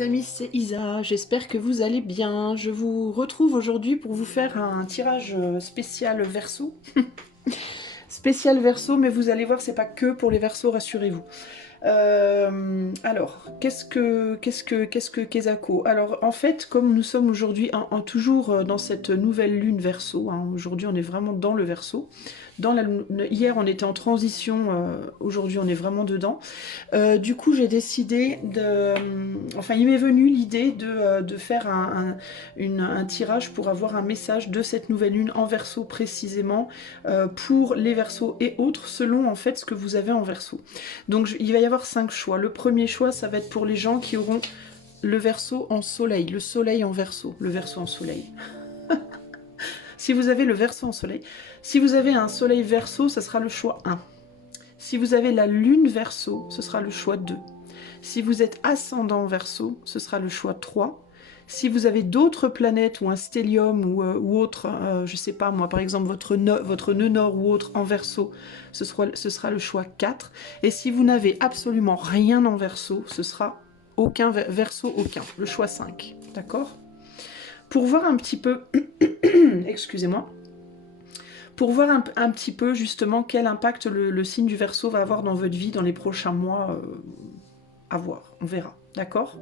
les amis, c'est Isa, j'espère que vous allez bien. Je vous retrouve aujourd'hui pour vous faire un tirage spécial Verseau. Spécial Verseau, mais vous allez voir, c'est pas que pour les Verseaux, rassurez-vous. Alors, qu'est-ce que Kezako? Alors, en fait, comme nous sommes aujourd'hui toujours dans cette nouvelle lune Verseau, hein, aujourd'hui on est vraiment dans le Verseau. Hier on était en transition, aujourd'hui on est vraiment dedans. Du coup, j'ai décidé de... Enfin, il m'est venu l'idée de faire un tirage pour avoir un message de cette nouvelle lune en Verseau précisément pour les Verseaux et autres, selon en fait ce que vous avez en Verseau. Donc, il va y avoir 5 choix. Le premier choix, ça va être pour les gens qui auront le Verseau en soleil, le soleil en Verseau, le Verseau en soleil. Si vous avez le Verseau en soleil, si vous avez un soleil Verseau, ça sera le choix 1. Si vous avez la lune Verseau, ce sera le choix 2. Si vous êtes ascendant Verseau, ce sera le choix 3. Si vous avez d'autres planètes ou un stellium ou autre, je sais pas moi, par exemple votre nœud nord ou autre en Verseau, ce sera le choix 4. Et si vous n'avez absolument rien en Verseau, ce sera aucun Verseau, aucun, le choix 5. D'accord? Pour voir un petit peu, excusez-moi, pour voir un petit peu justement quel impact le signe du Verseau va avoir dans votre vie dans les prochains mois, à voir, on verra, d'accord?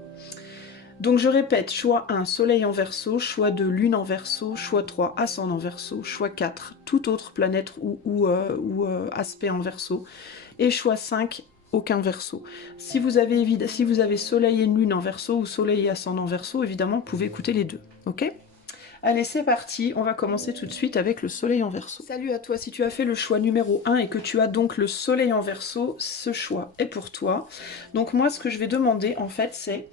Donc je répète, choix 1, soleil en Verseau, choix 2, lune en Verseau, choix 3, ascendant en Verseau, choix 4, toute autre planète ou aspect en Verseau, et choix 5, aucun Verseau. Si vous avez soleil et lune en Verseau ou soleil et ascendant en Verseau, évidemment, vous pouvez écouter les deux, ok? Allez, c'est parti, on va commencer tout de suite avec le soleil en Verseau. Salut à toi, si tu as fait le choix numéro 1 et que tu as donc le soleil en Verseau, ce choix est pour toi. Donc moi, ce que je vais demander, en fait, c'est...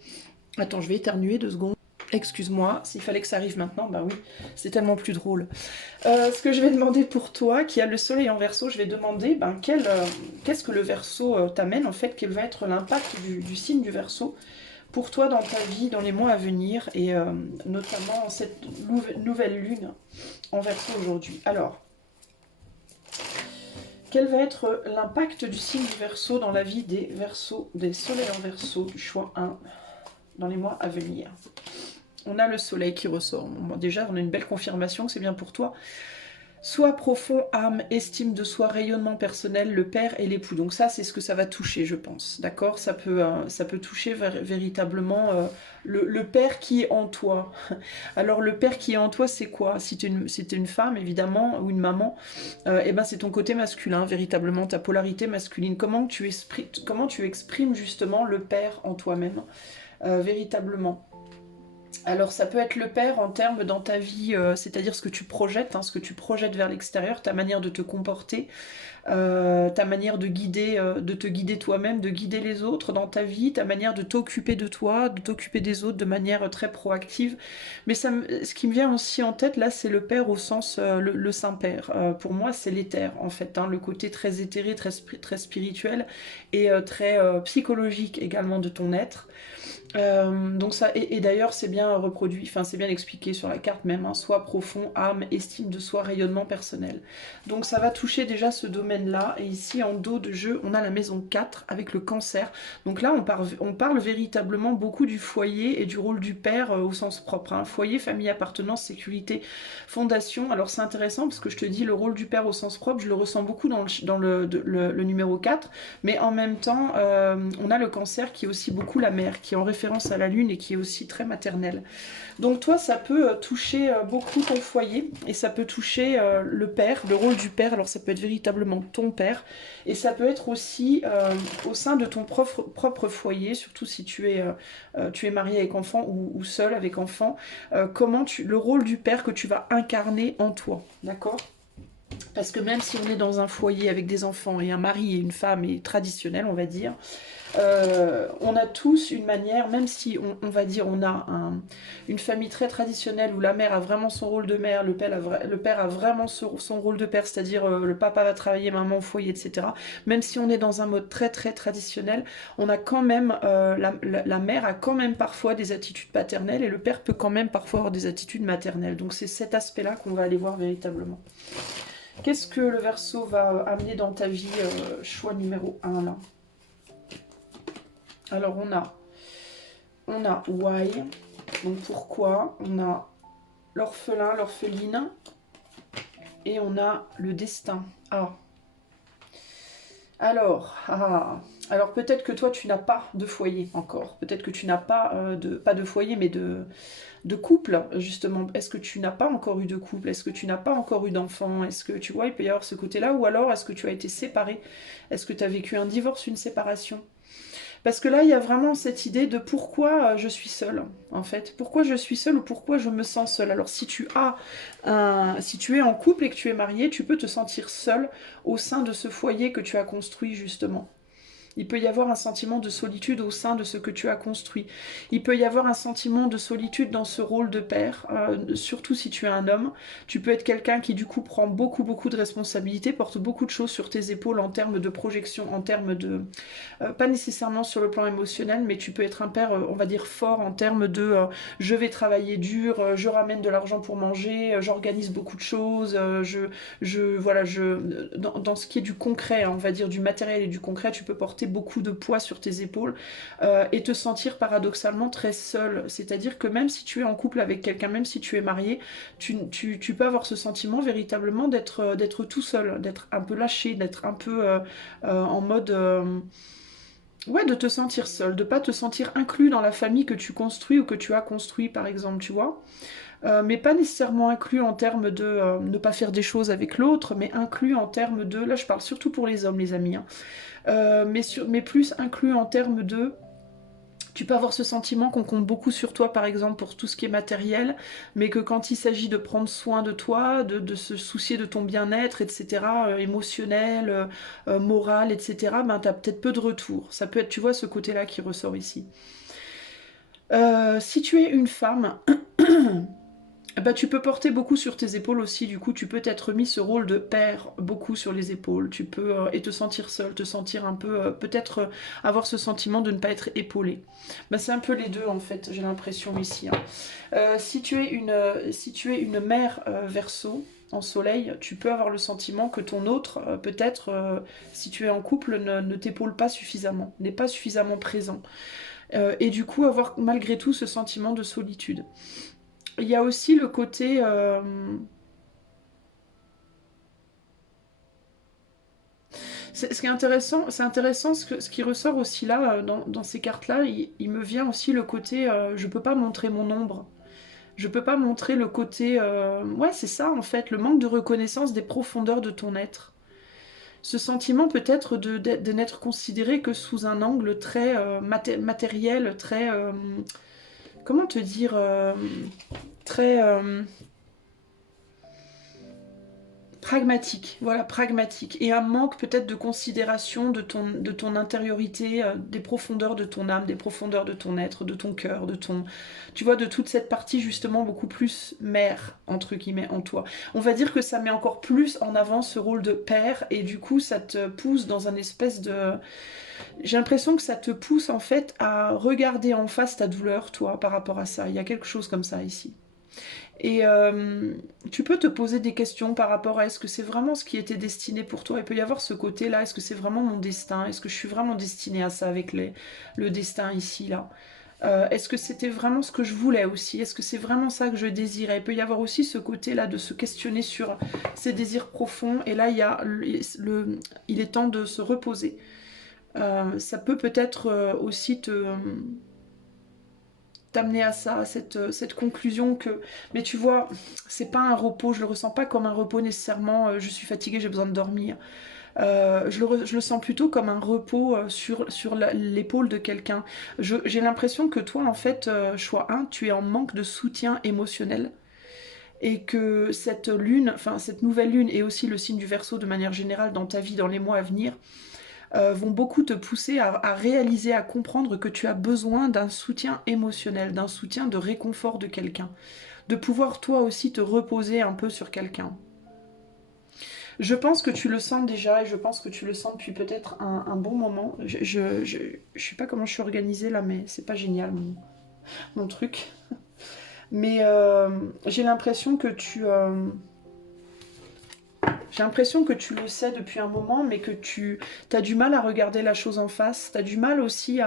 Attends, je vais éternuer 2 secondes. Excuse-moi, s'il fallait que ça arrive maintenant, bah oui, c'est tellement plus drôle. Ce que je vais demander pour toi, qui a le soleil en Verseau, je vais demander qu'est-ce que le Verseau t'amène, en fait, quel va être l'impact du signe du Verseau pour toi dans ta vie, dans les mois à venir, et notamment cette nouvelle lune en Verseau aujourd'hui. Alors, quel va être l'impact du signe du Verseau dans la vie des Verseaux, des soleils en Verseau, du choix 1, dans les mois à venir? On a le soleil qui ressort. Bon, déjà, on a une belle confirmation que c'est bien pour toi. Soit profond, âme, estime de soi, rayonnement personnel, le père et l'époux. Donc ça, c'est ce que ça va toucher, je pense. D'accord? Ça peut toucher véritablement le père qui est en toi. Alors, le père qui est en toi, c'est quoi? Si tu es une femme, évidemment, ou une maman, eh ben, c'est ton côté masculin, véritablement, ta polarité masculine. Comment tu exprimes justement le père en toi-même, véritablement? Alors ça peut être le père en termes dans ta vie, c'est-à-dire ce que tu projettes, hein, ce que tu projettes vers l'extérieur, ta manière de te comporter, ta manière de te guider toi-même, de guider les autres dans ta vie, ta manière de t'occuper de toi, de t'occuper des autres de manière très proactive. Mais ce qui me vient aussi en tête là, c'est le père au sens, le Saint-Père. Pour moi, c'est l'éther en fait, hein, le côté très éthéré, très spirituel et très psychologique également de ton être. Donc ça, et d'ailleurs c'est bien reproduit, enfin c'est bien expliqué sur la carte même, hein, soi profond, âme, estime de soi, rayonnement personnel. Donc ça va toucher déjà ce domaine-là, et ici en dos de jeu, on a la maison 4 avec le cancer. Donc là on parle véritablement beaucoup du foyer et du rôle du père au sens propre, hein. Foyer, famille, appartenance, sécurité, fondation. Alors c'est intéressant parce que je te dis le rôle du père au sens propre, je le ressens beaucoup dans le numéro 4, mais en même temps on a le cancer qui est aussi beaucoup la mère, qui est en référence à la lune et qui est aussi très maternelle. Donc toi, ça peut toucher beaucoup ton foyer et ça peut toucher le père, le rôle du père. Alors ça peut être véritablement ton père et ça peut être aussi au sein de ton propre foyer, surtout si tu es marié avec enfant ou seul avec enfant, le rôle du père que tu vas incarner en toi, d'accord? Parce que même si on est dans un foyer avec des enfants et un mari et une femme et traditionnel, on va dire, on a tous une manière, même si on va dire on a une famille très traditionnelle où la mère a vraiment son rôle de mère, le père a vraiment son rôle de père, c'est-à-dire le papa va travailler, maman au foyer, etc. Même si on est dans un mode très très traditionnel, on a quand même, la mère a quand même parfois des attitudes paternelles et le père peut quand même parfois avoir des attitudes maternelles. Donc c'est cet aspect-là qu'on va aller voir véritablement. Qu'est-ce que le Verseau va amener dans ta vie, choix numéro 1 là? Alors on a On a why. Donc pourquoi? On a l'orphelin, l'orpheline. Et on a le destin. Ah. Alors peut-être que toi tu n'as pas de foyer encore. Peut-être que tu n'as pas pas de foyer mais de couple justement. Est-ce que tu n'as pas encore eu de couple? Est-ce que tu n'as pas encore eu d'enfant? Est-ce que tu vois, il peut y avoir ce côté-là? Ou alors est-ce que tu as été séparé? Est-ce que tu as vécu un divorce, une séparation? Parce que là, il y a vraiment cette idée de pourquoi je suis seule, en fait. Pourquoi je suis seule ou pourquoi je me sens seule. Alors, si tu es en couple et que tu es marié, tu peux te sentir seule au sein de ce foyer que tu as construit, justement. Il peut y avoir un sentiment de solitude au sein de ce que tu as construit. Il peut y avoir un sentiment de solitude dans ce rôle de père, surtout si tu es un homme. Tu peux être quelqu'un qui du coup prend beaucoup de responsabilités, porte beaucoup de choses sur tes épaules en termes de projection, en termes de... pas nécessairement sur le plan émotionnel, mais tu peux être un père, on va dire, fort en termes de je vais travailler dur, je ramène de l'argent pour manger, j'organise beaucoup de choses, voilà, dans ce qui est du concret, hein, on va dire du matériel et du concret, tu peux porter beaucoup de poids sur tes épaules et te sentir paradoxalement très seul. C'est-à-dire que même si tu es en couple avec quelqu'un, même si tu es marié, tu peux avoir ce sentiment véritablement d'être tout seul, d'être un peu lâché, d'être un peu en mode... ouais, de te sentir seul, de pas te sentir inclus dans la famille que tu construis ou que tu as construit, par exemple, tu vois. Mais pas nécessairement inclus en termes de ne pas faire des choses avec l'autre, mais inclus en termes de... Là, je parle surtout pour les hommes, les amis. Hein. Mais plus inclus en termes de... Tu peux avoir ce sentiment qu'on compte beaucoup sur toi, par exemple, pour tout ce qui est matériel, mais que quand il s'agit de prendre soin de toi, de se soucier de ton bien-être, etc., émotionnel, moral, etc., ben, tu as peut-être peu de retour. Ça peut être, tu vois, ce côté-là qui ressort ici. Si tu es une femme, bah, tu peux porter beaucoup sur tes épaules aussi, du coup tu peux t'être mis ce rôle de père beaucoup sur les épaules, tu peux et te sentir seul, te sentir un peu, peut-être avoir ce sentiment de ne pas être épaulé. Bah, c'est un peu les deux en fait, j'ai l'impression ici. Hein. Si tu es une mère Verseau en soleil, tu peux avoir le sentiment que ton autre, peut-être, si tu es en couple, ne t'épaule pas suffisamment, n'est pas suffisamment présent. Et du coup avoir malgré tout ce sentiment de solitude. Il y a aussi le côté... ce qui est intéressant, c'est intéressant ce qui ressort aussi là, dans ces cartes-là, il me vient aussi le côté je peux pas montrer mon ombre. Je peux pas montrer le côté... ouais, c'est ça en fait, le manque de reconnaissance des profondeurs de ton être. Ce sentiment peut-être de n'être considéré que sous un angle très matériel, très... comment te dire très... pragmatique, voilà, pragmatique. Et un manque peut-être de considération de ton intériorité, des profondeurs de ton âme, des profondeurs de ton être, de ton cœur, de ton... Tu vois, de toute cette partie justement beaucoup plus mère, entre guillemets, en toi. On va dire que ça met encore plus en avant ce rôle de père et du coup ça te pousse dans un espèce de... J'ai l'impression que ça te pousse en fait à regarder en face ta douleur, toi, par rapport à ça. Il y a quelque chose comme ça ici. Et tu peux te poser des questions par rapport à est-ce que c'est vraiment ce qui était destiné pour toi. Il peut y avoir ce côté-là, est-ce que c'est vraiment mon destin? Est-ce que je suis vraiment destinée à ça avec le destin ici, là? Est-ce que c'était vraiment ce que je voulais aussi? Est-ce que c'est vraiment ça que je désirais? Il peut y avoir aussi ce côté-là de se questionner sur ses désirs profonds. Et là, il est temps de se reposer. Ça peut peut-être aussi t'amener à ça, à cette conclusion que... Mais tu vois, c'est pas un repos, je le ressens pas comme un repos nécessairement, je suis fatiguée, j'ai besoin de dormir. Je le sens plutôt comme un repos sur l'épaule de quelqu'un. J'ai l'impression que toi, en fait, choix 1, tu es en manque de soutien émotionnel. Et que cette lune, enfin cette nouvelle lune et aussi le signe du Verseau de manière générale dans ta vie, dans les mois à venir, vont beaucoup te pousser à réaliser, à comprendre que tu as besoin d'un soutien émotionnel, d'un soutien de réconfort de quelqu'un, de pouvoir toi aussi te reposer un peu sur quelqu'un. Je pense que tu le sens déjà et je pense que tu le sens depuis peut-être un bon moment. Je sais pas comment je suis organisée là, mais c'est pas génial mon truc. Mais j'ai l'impression que j'ai l'impression que tu le sais depuis un moment, mais que tu as du mal à regarder la chose en face. Tu as du mal aussi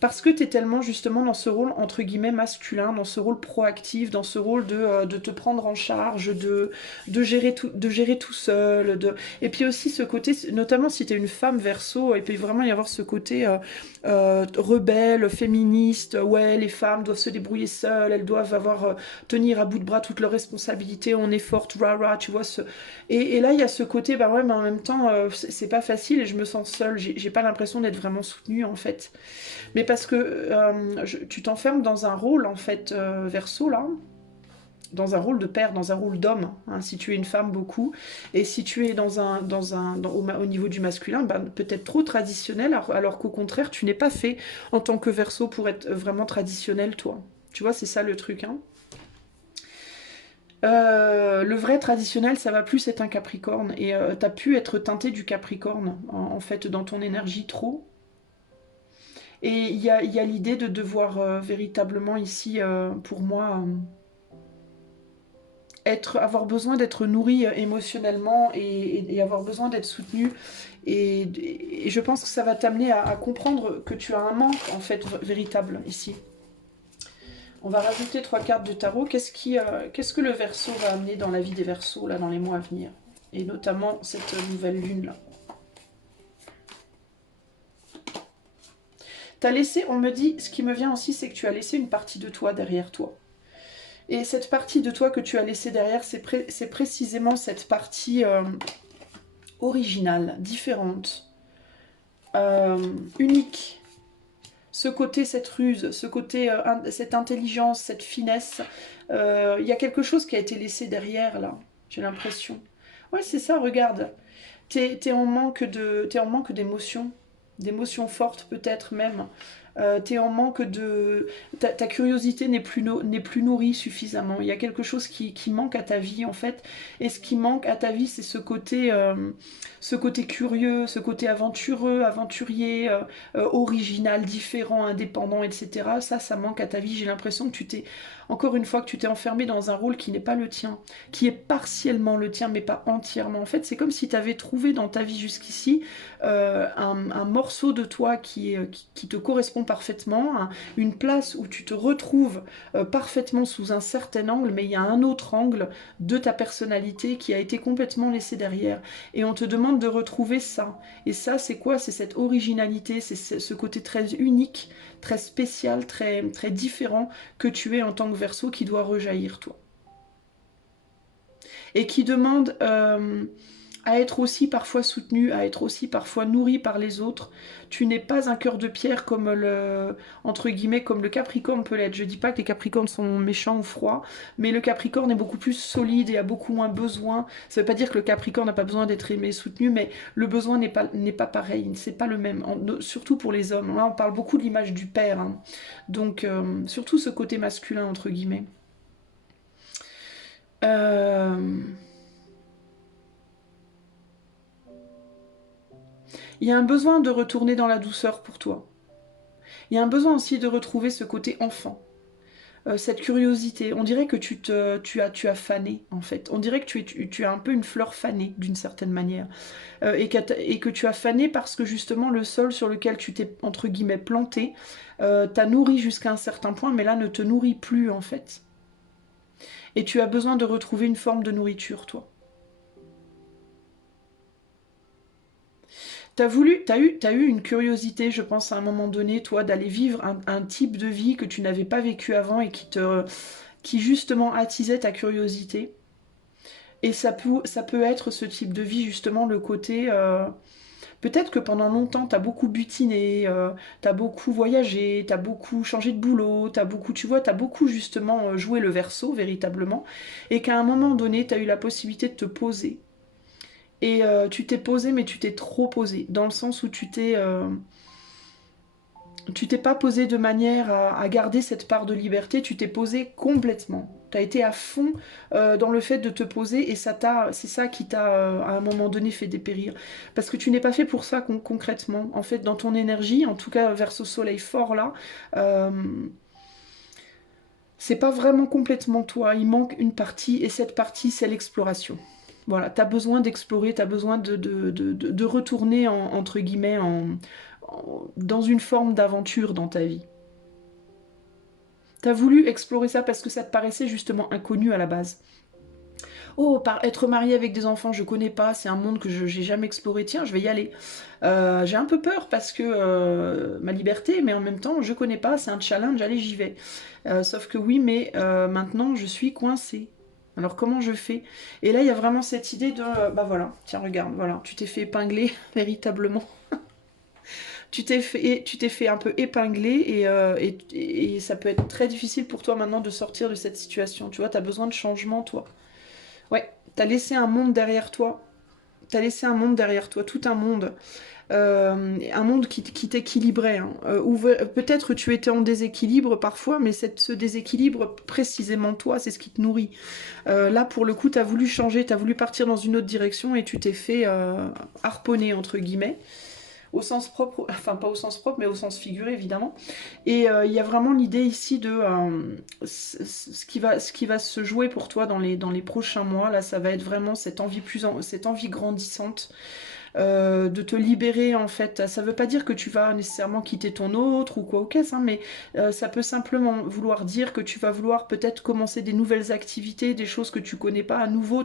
Parce que tu es tellement justement dans ce rôle entre guillemets masculin, dans ce rôle proactif, dans ce rôle de te prendre en charge, de gérer tout seul. Et puis aussi ce côté, notamment si tu es une femme verso, il peut vraiment y avoir ce côté rebelle, féministe, ouais les femmes doivent se débrouiller seules, elles doivent tenir à bout de bras toutes leurs responsabilités, on est forte, rah, tu vois. Et là il y a ce côté, bah ouais mais en même temps c'est pas facile et je me sens seule, j'ai pas l'impression d'être vraiment soutenue en fait. Mais parce que tu t'enfermes dans un rôle, en fait, verso, là, dans un rôle de père, dans un rôle d'homme, hein, si tu es une femme beaucoup, et si tu es au niveau du masculin, ben, peut-être trop traditionnel, alors qu'au contraire, tu n'es pas fait en tant que verso pour être vraiment traditionnel, toi. Tu vois, c'est ça le truc, hein. Le vrai traditionnel, ça va plus être un Capricorne, et t'as pu être teinté du Capricorne, en fait, dans ton énergie trop. Et il y a l'idée de devoir véritablement ici, pour moi, avoir besoin d'être nourri émotionnellement et avoir besoin d'être soutenu. Et je pense que ça va t'amener à comprendre que tu as un manque, en fait, véritable ici. On va rajouter 3 cartes de tarot. Qu'est-ce que le Verseau va amener dans la vie des Verseaux, là, dans les mois à venir? Et notamment cette nouvelle lune, là. T'as laissé, on me dit, ce qui me vient aussi, c'est que tu as laissé une partie de toi derrière toi. Et cette partie de toi que tu as laissée derrière, c'est précisément cette partie originale, différente, unique. Ce côté, cette ruse, ce côté, cette intelligence, cette finesse. Il y a quelque chose qui a été laissé derrière, là, j'ai l'impression. Ouais, c'est ça, regarde. T'es en manque d'émotions, d'émotions fortes peut-être même. T'es en manque de... Ta curiosité n'est plus nourrie suffisamment. Il y a quelque chose qui manque à ta vie en fait. Et ce qui manque à ta vie, c'est ce côté curieux, ce côté aventureux, aventurier, original, différent, indépendant, etc. Ça manque à ta vie. J'ai l'impression que encore une fois, que tu t'es enfermé dans un rôle qui n'est pas le tien, qui est partiellement le tien, mais pas entièrement. En fait, c'est comme si tu avais trouvé dans ta vie jusqu'ici un morceau de toi qui te correspond parfaitement, une place où tu te retrouves parfaitement sous un certain angle, mais il y a un autre angle de ta personnalité qui a été complètement laissé derrière. Et on te demande de retrouver ça. Et ça, c'est quoi? C'est cette originalité, c'est ce côté très unique, très spécial, très, très différent que tu es en tant que Verseau qui doit rejaillir, toi. Et qui demande à être aussi parfois soutenu, à être aussi parfois nourri par les autres. Tu n'es pas un cœur de pierre comme entre guillemets, comme le Capricorne peut l'être. Je dis pas que les Capricornes sont méchants ou froids, mais le Capricorne est beaucoup plus solide et a beaucoup moins besoin. Ça veut pas dire que le Capricorne n'a pas besoin d'être aimé et soutenu, mais le besoin n'est pas pareil, c'est pas le même. Surtout pour les hommes. Là, on parle beaucoup de l'image du père. Hein. Donc, surtout ce côté masculin, entre guillemets. Il y a un besoin de retourner dans la douceur pour toi. Il y a un besoin aussi de retrouver ce côté enfant. Cette curiosité. On dirait que tu as fané, en fait. On dirait que tu as un peu une fleur fanée, d'une certaine manière. Et que tu as fané parce que justement le sol sur lequel tu t'es, entre guillemets, planté, t'a nourri jusqu'à un certain point, mais là ne te nourrit plus, en fait. Et tu as besoin de retrouver une forme de nourriture, toi. T'as eu une curiosité, je pense, à un moment donné, toi, d'aller vivre un type de vie que tu n'avais pas vécu avant et qui justement attisait ta curiosité. Et ça peut être ce type de vie, justement, le côté... peut-être que pendant longtemps, t'as beaucoup butiné, t'as beaucoup voyagé, t'as beaucoup changé de boulot, tu vois, t'as beaucoup justement joué le Verseau, véritablement. Et qu'à un moment donné, t'as eu la possibilité de te poser. Et tu t'es posé, mais tu t'es trop posé, dans le sens où tu t'es pas posé de manière à garder cette part de liberté, tu t'es posé complètement. Tu as été à fond dans le fait de te poser et c'est ça qui t'a à un moment donné fait dépérir. Parce que tu n'es pas fait pour ça concrètement. En fait, dans ton énergie, en tout cas vers ce soleil fort là, euh, c'est pas vraiment complètement toi. Il manque une partie et cette partie c'est l'exploration. Voilà, tu as besoin d'explorer, tu as besoin de retourner entre guillemets dans une forme d'aventure dans ta vie. T'as voulu explorer ça parce que ça te paraissait justement inconnu à la base. Oh, être marié avec des enfants, je connais pas, c'est un monde que je n'ai jamais exploré. Tiens, je vais y aller. J'ai un peu peur parce que ma liberté, mais en même temps, je connais pas, c'est un challenge, allez, j'y vais. Sauf que oui, mais maintenant, je suis coincée. Alors comment je fais? Et là, il y a vraiment cette idée de, bah voilà, tiens, regarde, voilà, tu t'es fait épingler véritablement. Tu t'es fait un peu épingler et ça peut être très difficile pour toi maintenant de sortir de cette situation. Tu vois, tu as besoin de changement, toi. Ouais, t'as laissé un monde derrière toi. T'as laissé un monde derrière toi, tout un monde qui t'équilibrait. Hein. Peut-être tu étais en déséquilibre parfois, mais ce déséquilibre, précisément toi, c'est ce qui te nourrit. Là, pour le coup, t'as voulu changer, t'as voulu partir dans une autre direction et tu t'es fait harponner, entre guillemets. Au sens propre, enfin pas au sens propre, mais au sens figuré évidemment. Et il y a vraiment l'idée ici de ce qui va se jouer pour toi dans les prochains mois. Là, ça va être vraiment cette envie grandissante de te libérer en fait. Ça veut pas dire que tu vas nécessairement quitter ton autre ou quoi au caisse, hein, mais ça peut simplement vouloir dire que tu vas vouloir peut-être commencer des nouvelles activités, des choses que tu connais pas, à nouveau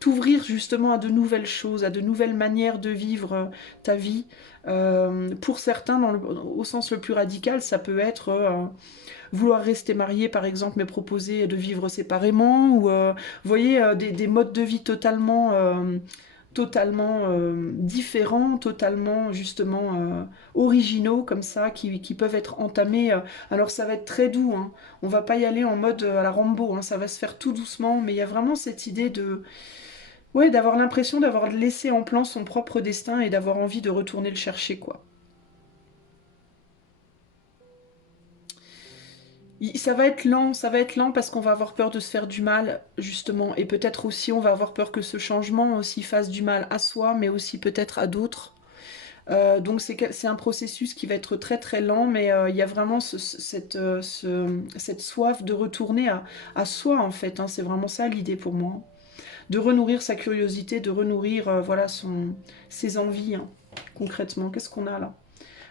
t'ouvrir justement à de nouvelles choses, à de nouvelles manières de vivre ta vie. Pour certains, au sens le plus radical, ça peut être vouloir rester marié par exemple, mais proposer de vivre séparément, ou vous voyez, des modes de vie totalement différents, totalement justement originaux comme ça, qui peuvent être entamés. Alors ça va être très doux, hein. On va pas y aller en mode à la Rambo, hein. Ça va se faire tout doucement, mais il y a vraiment cette idée de... Ouais, d'avoir l'impression d'avoir laissé en plan son propre destin et d'avoir envie de retourner le chercher, quoi. Ça va être lent parce qu'on va avoir peur de se faire du mal, justement. Et peut-être aussi, on va avoir peur que ce changement aussi fasse du mal à soi, mais aussi peut-être à d'autres. Donc c'est un processus qui va être très très lent, mais il y a vraiment cette soif de retourner à soi, en fait. Hein. C'est vraiment ça l'idée pour moi. De renourrir sa curiosité, de renourrir voilà, ses envies, hein, concrètement. Qu'est-ce qu'on a là?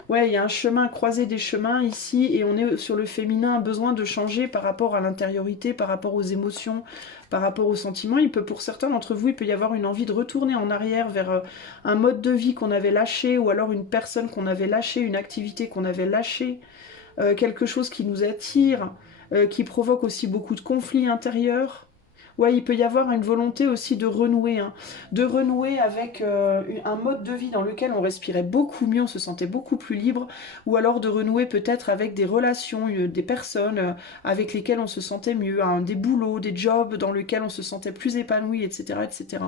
Ouais, il y a un chemin, croiser des chemins ici, et on est sur le féminin, un besoin de changer par rapport à l'intériorité, par rapport aux émotions, par rapport aux sentiments. Pour certains d'entre vous, il peut y avoir une envie de retourner en arrière vers un mode de vie qu'on avait lâché, ou alors une personne qu'on avait lâchée, une activité qu'on avait lâchée, quelque chose qui nous attire, qui provoque aussi beaucoup de conflits intérieurs. Ouais, il peut y avoir une volonté aussi de renouer, hein, de renouer avec un mode de vie dans lequel on respirait beaucoup mieux, on se sentait beaucoup plus libre, ou alors de renouer peut-être avec des relations, des personnes avec lesquelles on se sentait mieux, hein, des boulots, des jobs dans lesquels on se sentait plus épanoui, etc., etc.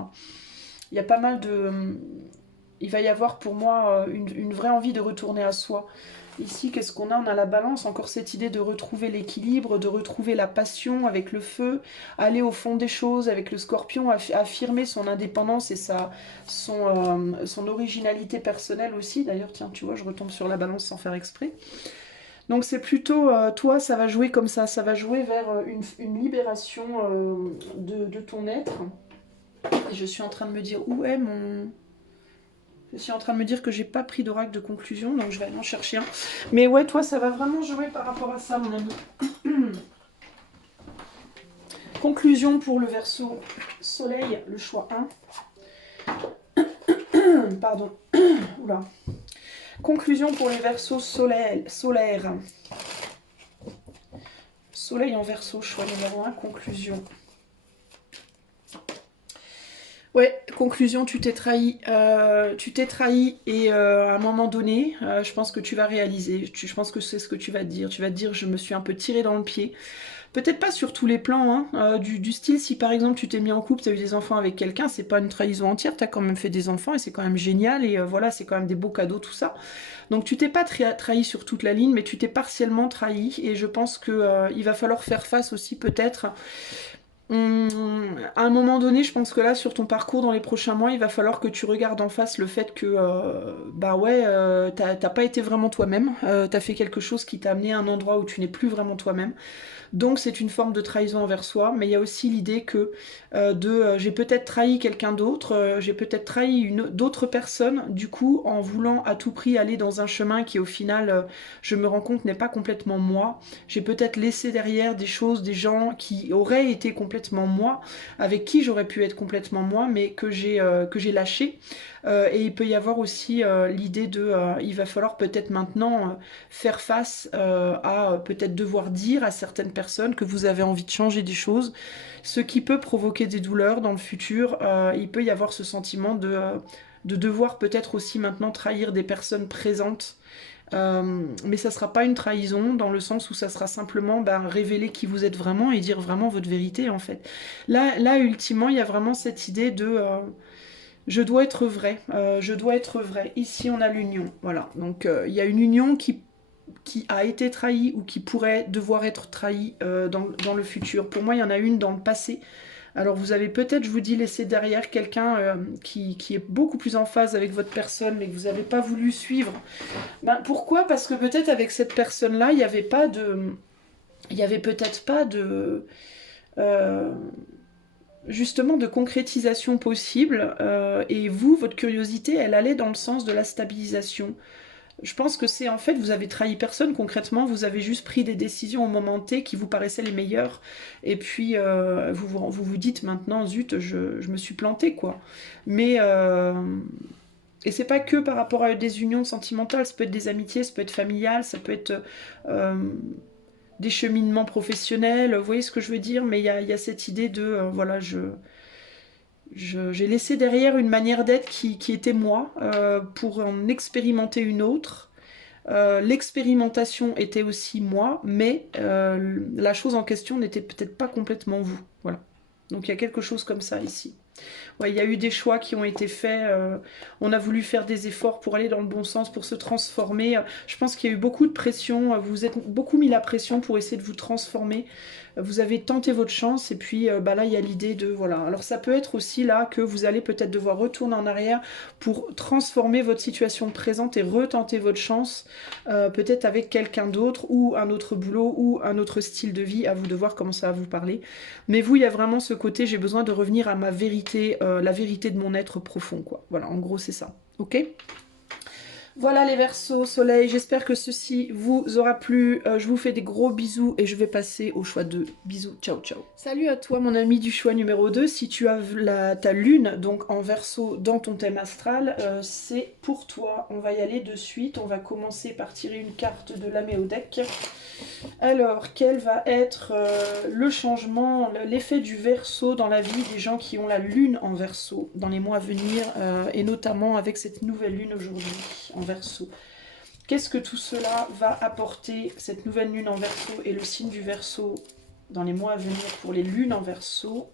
Il y a pas mal de... Il va y avoir pour moi une vraie envie de retourner à soi. Ici, qu'est-ce qu'on a? On a la balance, encore cette idée de retrouver l'équilibre, de retrouver la passion avec le feu, aller au fond des choses avec le scorpion, affirmer son indépendance et son originalité personnelle aussi. D'ailleurs, tiens, tu vois, je retombe sur la balance sans faire exprès. Donc c'est plutôt, toi, ça va jouer comme ça va jouer vers une libération de ton être. Et je suis en train de me dire, où est mon... Je suis en train de me dire que j'ai pas pris d'oracle de conclusion, donc je vais aller en chercher un. Mais ouais, toi, ça va vraiment jouer par rapport à ça, mon ami. Conclusion pour le Verseau Soleil, le choix 1. Pardon. Oula. Conclusion pour les Verseaux solaires. Soleil en Verseau, choix numéro 1, conclusion. Ouais, conclusion, tu t'es trahi. Et à un moment donné, je pense que tu vas réaliser. Je pense que c'est ce que tu vas te dire. Tu vas te dire, je me suis un peu tiré dans le pied. Peut-être pas sur tous les plans, hein, du style, si par exemple tu t'es mis en couple, tu as eu des enfants avec quelqu'un, c'est pas une trahison entière, tu as quand même fait des enfants et c'est quand même génial, et voilà, c'est quand même des beaux cadeaux, tout ça. Donc tu t'es pas trahi sur toute la ligne, mais tu t'es partiellement trahi, et je pense que il va falloir faire face aussi peut-être à un moment donné, je pense que là, sur ton parcours dans les prochains mois, il va falloir que tu regardes en face le fait que, bah ouais, t'as pas été vraiment toi-même, t'as fait quelque chose qui t'a amené à un endroit où tu n'es plus vraiment toi-même. Donc c'est une forme de trahison envers soi, mais il y a aussi l'idée que j'ai peut-être trahi quelqu'un d'autre, j'ai peut-être trahi d'autres personnes, du coup en voulant à tout prix aller dans un chemin qui au final, je me rends compte, n'est pas complètement moi. J'ai peut-être laissé derrière des choses, des gens qui auraient été complètement moi, avec qui j'aurais pu être complètement moi, mais que j'ai lâché. Et il peut y avoir aussi l'idée de, il va falloir peut-être maintenant faire face à peut-être devoir dire à certaines personnes que vous avez envie de changer des choses, ce qui peut provoquer des douleurs dans le futur. Il peut y avoir ce sentiment de devoir peut-être aussi maintenant trahir des personnes présentes. Mais ça sera pas une trahison dans le sens où ça sera simplement révéler qui vous êtes vraiment et dire vraiment votre vérité en fait. Là ultimement, il y a vraiment cette idée de je dois être vrai, je dois être vrai. Ici, on a l'union, voilà. Donc, il y a une union qui a été trahie ou qui pourrait devoir être trahie dans le futur. Pour moi, il y en a une dans le passé. Alors, vous avez peut-être, je vous dis, laissé derrière quelqu'un qui est beaucoup plus en phase avec votre personne, mais que vous n'avez pas voulu suivre. Pourquoi? Parce que peut-être avec cette personne-là, il n'y avait pas de... Il n'y avait peut-être pas de... euh, justement de concrétisation possible et vous, votre curiosité, elle allait dans le sens de la stabilisation. Je pense que c'est en fait, vous avez trahi personne concrètement, vous avez juste pris des décisions au moment T qui vous paraissaient les meilleures et puis vous dites maintenant, zut, je me suis planté quoi. Mais et c'est pas que par rapport à des unions sentimentales, ça peut être des amitiés, ça peut être familial, ça peut être euh, des cheminements professionnels, vous voyez ce que je veux dire, mais il y a cette idée de, voilà, j'ai laissé derrière une manière d'être qui était moi, pour en expérimenter une autre. L'expérimentation était aussi moi, mais la chose en question n'était peut-être pas complètement vous. Voilà. Donc il y a quelque chose comme ça ici. Ouais, il y a eu des choix qui ont été faits. On a voulu faire des efforts pour aller dans le bon sens, pour se transformer. Je pense qu'il y a eu beaucoup de pression. Vous vous êtes beaucoup mis la pression pour essayer de vous transformer. Vous avez tenté votre chance et puis là il y a l'idée de voilà. Alors ça peut être aussi là que vous allez peut-être devoir retourner en arrière pour transformer votre situation présente et retenter votre chance, peut-être avec quelqu'un d'autre ou un autre boulot ou un autre style de vie. À vous de voir comment ça va vous parler. Mais vous, il y a vraiment ce côté, j'ai besoin de revenir à ma vérité, la vérité de mon être profond, quoi. Voilà, en gros, c'est ça. Ok? Voilà les Verseaux, Soleil, j'espère que ceci vous aura plu. Je vous fais des gros bisous et je vais passer au choix 2. Bisous, ciao ciao. Salut à toi mon ami du choix numéro 2. Si tu as ta lune donc en Verseau dans ton thème astral, c'est pour toi. On va y aller de suite. On va commencer par tirer une carte de l'Améodec. Alors, quel va être le changement, l'effet du Verseau dans la vie des gens qui ont la lune en Verseau dans les mois à venir, et notamment avec cette nouvelle lune aujourd'hui en Verseau. Qu'est-ce que tout cela va apporter, cette nouvelle lune en Verseau et le signe du Verseau dans les mois à venir pour les lunes en Verseau?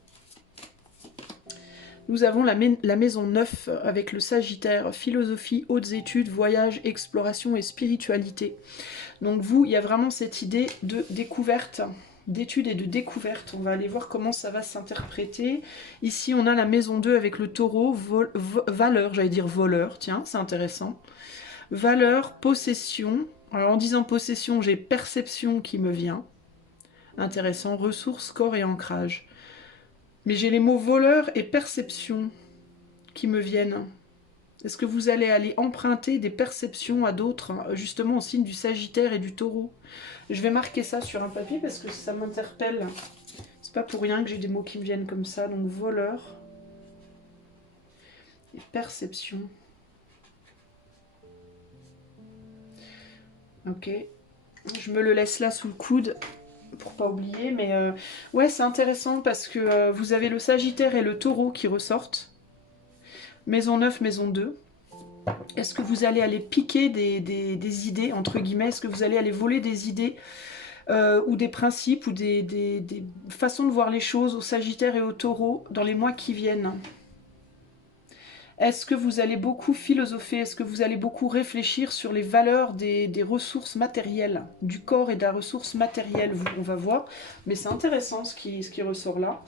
Nous avons la maison 9 avec le Sagittaire, philosophie, hautes études, voyage, exploration et spiritualité. Donc vous, il y a vraiment cette idée de découverte, d'étude et de découverte. On va aller voir comment ça va s'interpréter. Ici, on a la maison 2 avec le taureau, valeur, j'allais dire voleur, tiens, c'est intéressant. Valeur, possession. Alors en disant possession, j'ai perception qui me vient. Intéressant, ressources, corps et ancrage. Mais j'ai les mots voleur et perception qui me viennent. Est-ce que vous allez aller emprunter des perceptions à d'autres, justement au signe du Sagittaire et du Taureau? Je vais marquer ça sur un papier parce que ça m'interpelle. C'est pas pour rien que j'ai des mots qui me viennent comme ça. Donc voleur et perception. Ok. Je me le laisse là sous le coude pour pas oublier. Mais ouais, c'est intéressant parce que vous avez le Sagittaire et le Taureau qui ressortent. Maison 9, maison 2. Est-ce que vous allez aller piquer des idées, entre guillemets? Est-ce que vous allez aller voler des idées ou des principes ou des façons de voir les choses au Sagittaire et au Taureau dans les mois qui viennent? Est-ce que vous allez beaucoup philosopher? Est-ce que vous allez beaucoup réfléchir sur les valeurs des ressources matérielles, du corps et de la ressource matérielle? On va voir, mais c'est intéressant ce qui ressort là.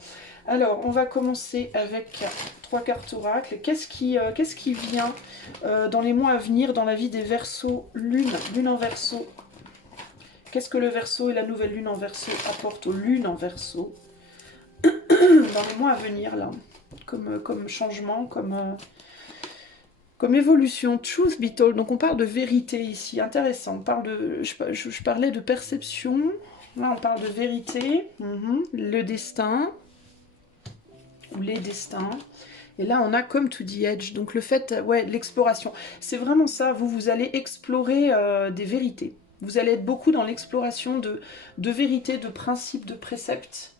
Alors, on va commencer avec 3 cartes oracle. Qu'est-ce qui vient dans les mois à venir dans la vie des Verseaux? Lune en Verseau. Qu'est-ce que le Verseau et la nouvelle lune en Verseau apportent aux lunes en Verseau dans les mois à venir, là, comme changement, comme évolution? Truth be told. Donc on parle de vérité ici, intéressant. On parle je parlais de perception. Là, on parle de vérité. Le destin. Ou les destins. Et là, on a comme to the edge. Donc le fait, ouais, l'exploration. C'est vraiment ça. Vous allez explorer des vérités. Vous allez être beaucoup dans l'exploration de vérités, de principes, de préceptes.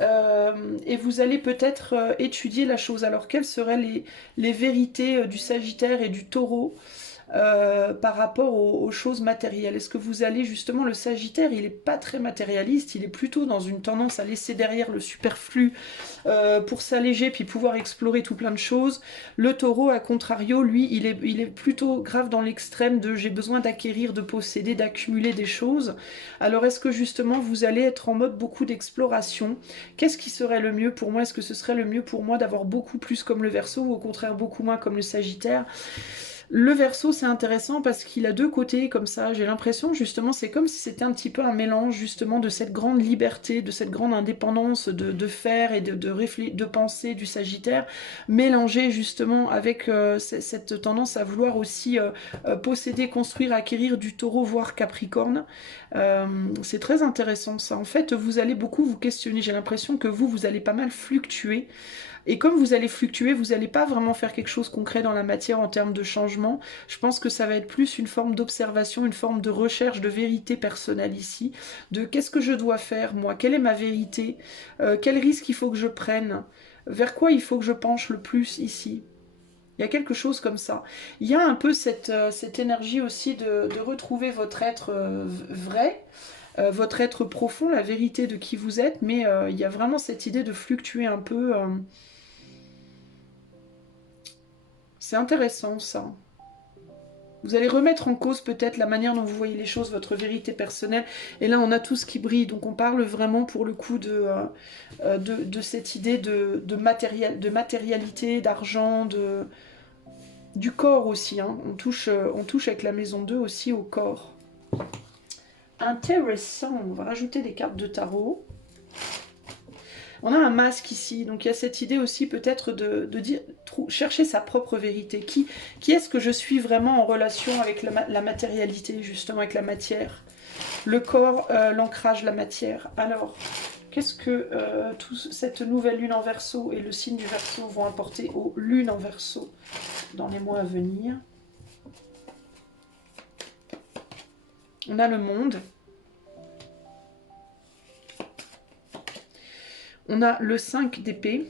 Et vous allez peut-être étudier la chose. Alors, quelles seraient les vérités du Sagittaire et du Taureau par rapport aux choses matérielles? Est-ce que vous allez justement, le Sagittaire, il n'est pas très matérialiste, il est plutôt dans une tendance à laisser derrière le superflu pour s'alléger puis pouvoir explorer tout plein de choses. Le Taureau, à contrario, lui, il est plutôt grave dans l'extrême de j'ai besoin d'acquérir, de posséder, d'accumuler des choses. Alors est-ce que justement vous allez être en mode beaucoup d'exploration? Qu'est-ce qui serait le mieux pour moi? Est-ce que ce serait le mieux pour moi d'avoir beaucoup plus comme le Verseau ou au contraire beaucoup moins comme le Sagittaire? Le Verseau, c'est intéressant parce qu'il a deux côtés comme ça. J'ai l'impression justement, c'est comme si c'était un petit peu un mélange justement de cette grande liberté, de cette grande indépendance de faire et de penser du Sagittaire, mélangé justement avec cette tendance à vouloir aussi posséder, construire, acquérir du Taureau, voire Capricorne. C'est très intéressant ça. En fait, vous allez beaucoup vous questionner. J'ai l'impression que vous allez pas mal fluctuer. Et comme vous allez fluctuer, vous n'allez pas vraiment faire quelque chose de concret dans la matière en termes de changement. Je pense que ça va être plus une forme d'observation, une forme de recherche de vérité personnelle ici, de qu'est-ce que je dois faire moi, quelle est ma vérité, quel risque il faut que je prenne, vers quoi il faut que je penche le plus ici. Il y a quelque chose comme ça. Il y a un peu cette énergie aussi de retrouver votre être vrai, votre être profond, la vérité de qui vous êtes, mais il y a vraiment cette idée de fluctuer un peu. C'est intéressant ça. Vous allez remettre en cause peut-être la manière dont vous voyez les choses, votre vérité personnelle. Et là, on a tout ce qui brille. Donc on parle vraiment pour le coup de cette idée de matérialité, d'argent, du corps aussi. Hein. On touche avec la maison 2 aussi au corps. Intéressant. On va rajouter des cartes de tarot. On a un masque ici, donc il y a cette idée aussi peut-être de dire, chercher sa propre vérité. Qui est-ce que je suis vraiment en relation avec la matérialité, justement avec la matière? Le corps, l'ancrage, la matière. Alors, qu'est-ce que cette nouvelle lune en Verseau et le signe du Verseau vont apporter aux lunes en Verseau dans les mois à venir? On a le monde. On a le 5 d'épée.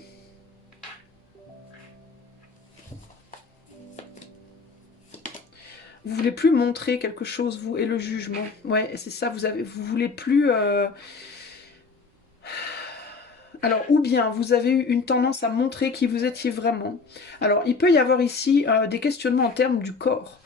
Vous voulez plus montrer quelque chose, vous, et le jugement. Ouais, c'est ça, vous voulez plus... Alors, ou bien vous avez eu une tendance à montrer qui vous étiez vraiment. Alors, il peut y avoir ici des questionnements en termes du corps.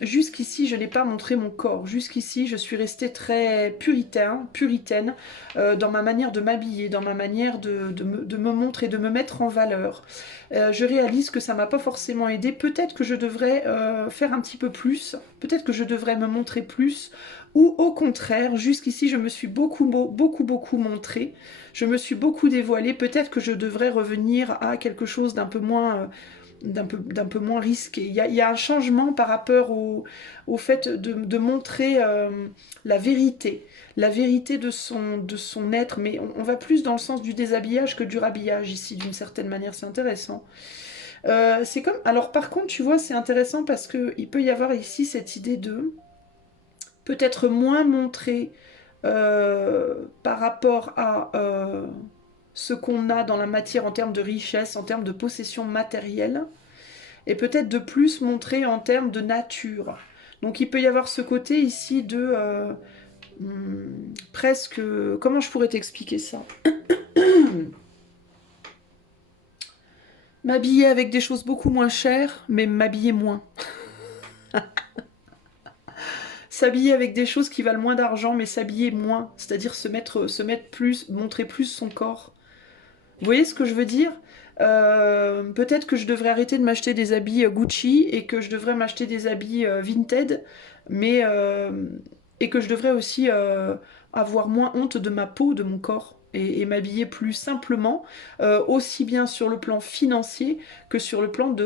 Jusqu'ici, je n'ai pas montré mon corps. Jusqu'ici, je suis restée très puritaine dans ma manière de m'habiller, dans ma manière de me montrer, de me mettre en valeur. Je réalise que ça m'a pas forcément aidé. Peut-être que je devrais faire un petit peu plus. Peut-être que je devrais me montrer plus. Ou au contraire, jusqu'ici, je me suis beaucoup montrée. Je me suis beaucoup dévoilée. Peut-être que je devrais revenir à quelque chose d'un peu moins risqué. Il y a un changement par rapport au fait de montrer la vérité de son être, mais on va plus dans le sens du déshabillage que du rhabillage ici, d'une certaine manière, c'est intéressant. C'est comme... Alors par contre, tu vois, c'est intéressant parce qu'il peut y avoir ici cette idée de peut-être moins montrer par rapport à ce qu'on a dans la matière en termes de richesse, en termes de possession matérielle, et peut-être de plus montrer en termes de nature. Donc il peut y avoir ce côté ici de presque... Comment je pourrais t'expliquer ça? M'habiller avec des choses beaucoup moins chères, mais m'habiller moins. S'habiller avec des choses qui valent moins d'argent, mais s'habiller moins. C'est-à-dire se mettre plus, montrer plus son corps. Vous voyez ce que je veux dire? Peut-être que je devrais arrêter de m'acheter des habits Gucci et que je devrais m'acheter des habits Vinted, mais et que je devrais aussi avoir moins honte de ma peau, de mon corps. Et m'habiller plus simplement, aussi bien sur le plan financier que sur le plan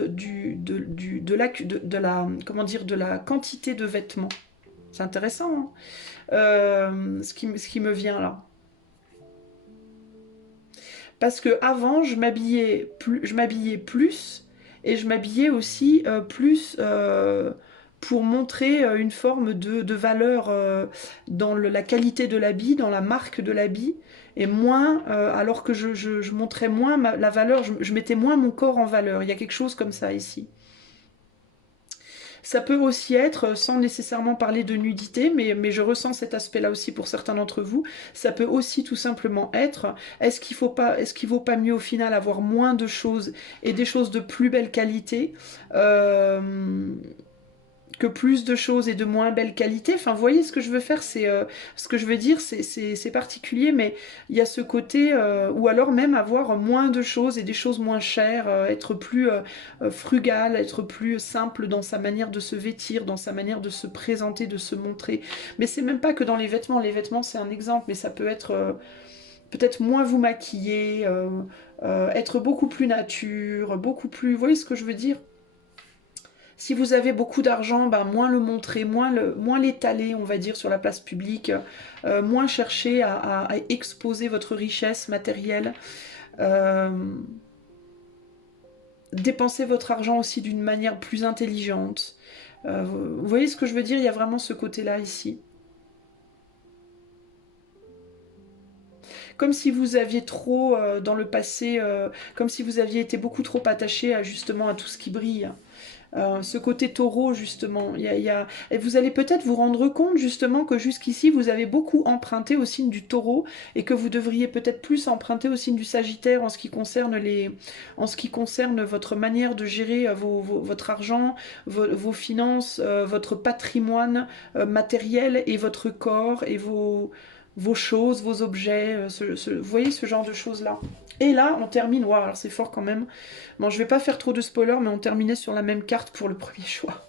comment dire, de la quantité de vêtements. C'est intéressant, hein. Ce qui me vient là. Parce que avant, je m'habillais plus et je m'habillais aussi plus pour montrer une forme de valeur dans la qualité de l'habit, dans la marque de l'habit, et moins, alors que je montrais moins la valeur, je mettais moins mon corps en valeur. Il y a quelque chose comme ça ici. Ça peut aussi être, sans nécessairement parler de nudité, mais je ressens cet aspect-là aussi pour certains d'entre vous, ça peut aussi tout simplement être, est-ce qu'il vaut pas mieux au final avoir moins de choses et des choses de plus belle qualité que plus de choses et de moins belle qualité. Enfin, vous voyez ce que je veux faire, ce que je veux dire, c'est particulier, mais il y a ce côté, ou alors même avoir moins de choses et des choses moins chères, être plus frugal, être plus simple dans sa manière de se vêtir, dans sa manière de se présenter, de se montrer. Mais c'est même pas que dans les vêtements. Les vêtements, c'est un exemple, mais ça peut être peut-être moins vous maquiller, être beaucoup plus nature, beaucoup plus. Vous voyez ce que je veux dire? Si vous avez beaucoup d'argent, ben moins le montrer, moins l'étaler, on va dire, sur la place publique, moins chercher à exposer votre richesse matérielle. Euh, Dépenser votre argent aussi d'une manière plus intelligente. Vous voyez ce que je veux dire? Il y a vraiment ce côté-là ici. Comme si vous aviez trop, dans le passé, comme si vous aviez été beaucoup trop attaché justement à tout ce qui brille. Ce côté taureau justement. Et vous allez peut-être vous rendre compte justement que jusqu'ici vous avez beaucoup emprunté au signe du taureau et que vous devriez peut-être plus emprunter au signe du sagittaire en ce qui concerne votre manière de gérer votre argent, vos finances, votre patrimoine matériel et votre corps et vos choses, vos objets, vous voyez ce genre de choses-là. Et là, on termine, waouh, alors c'est fort quand même. Bon, je vais pas faire trop de spoilers, mais on terminait sur la même carte pour le premier choix.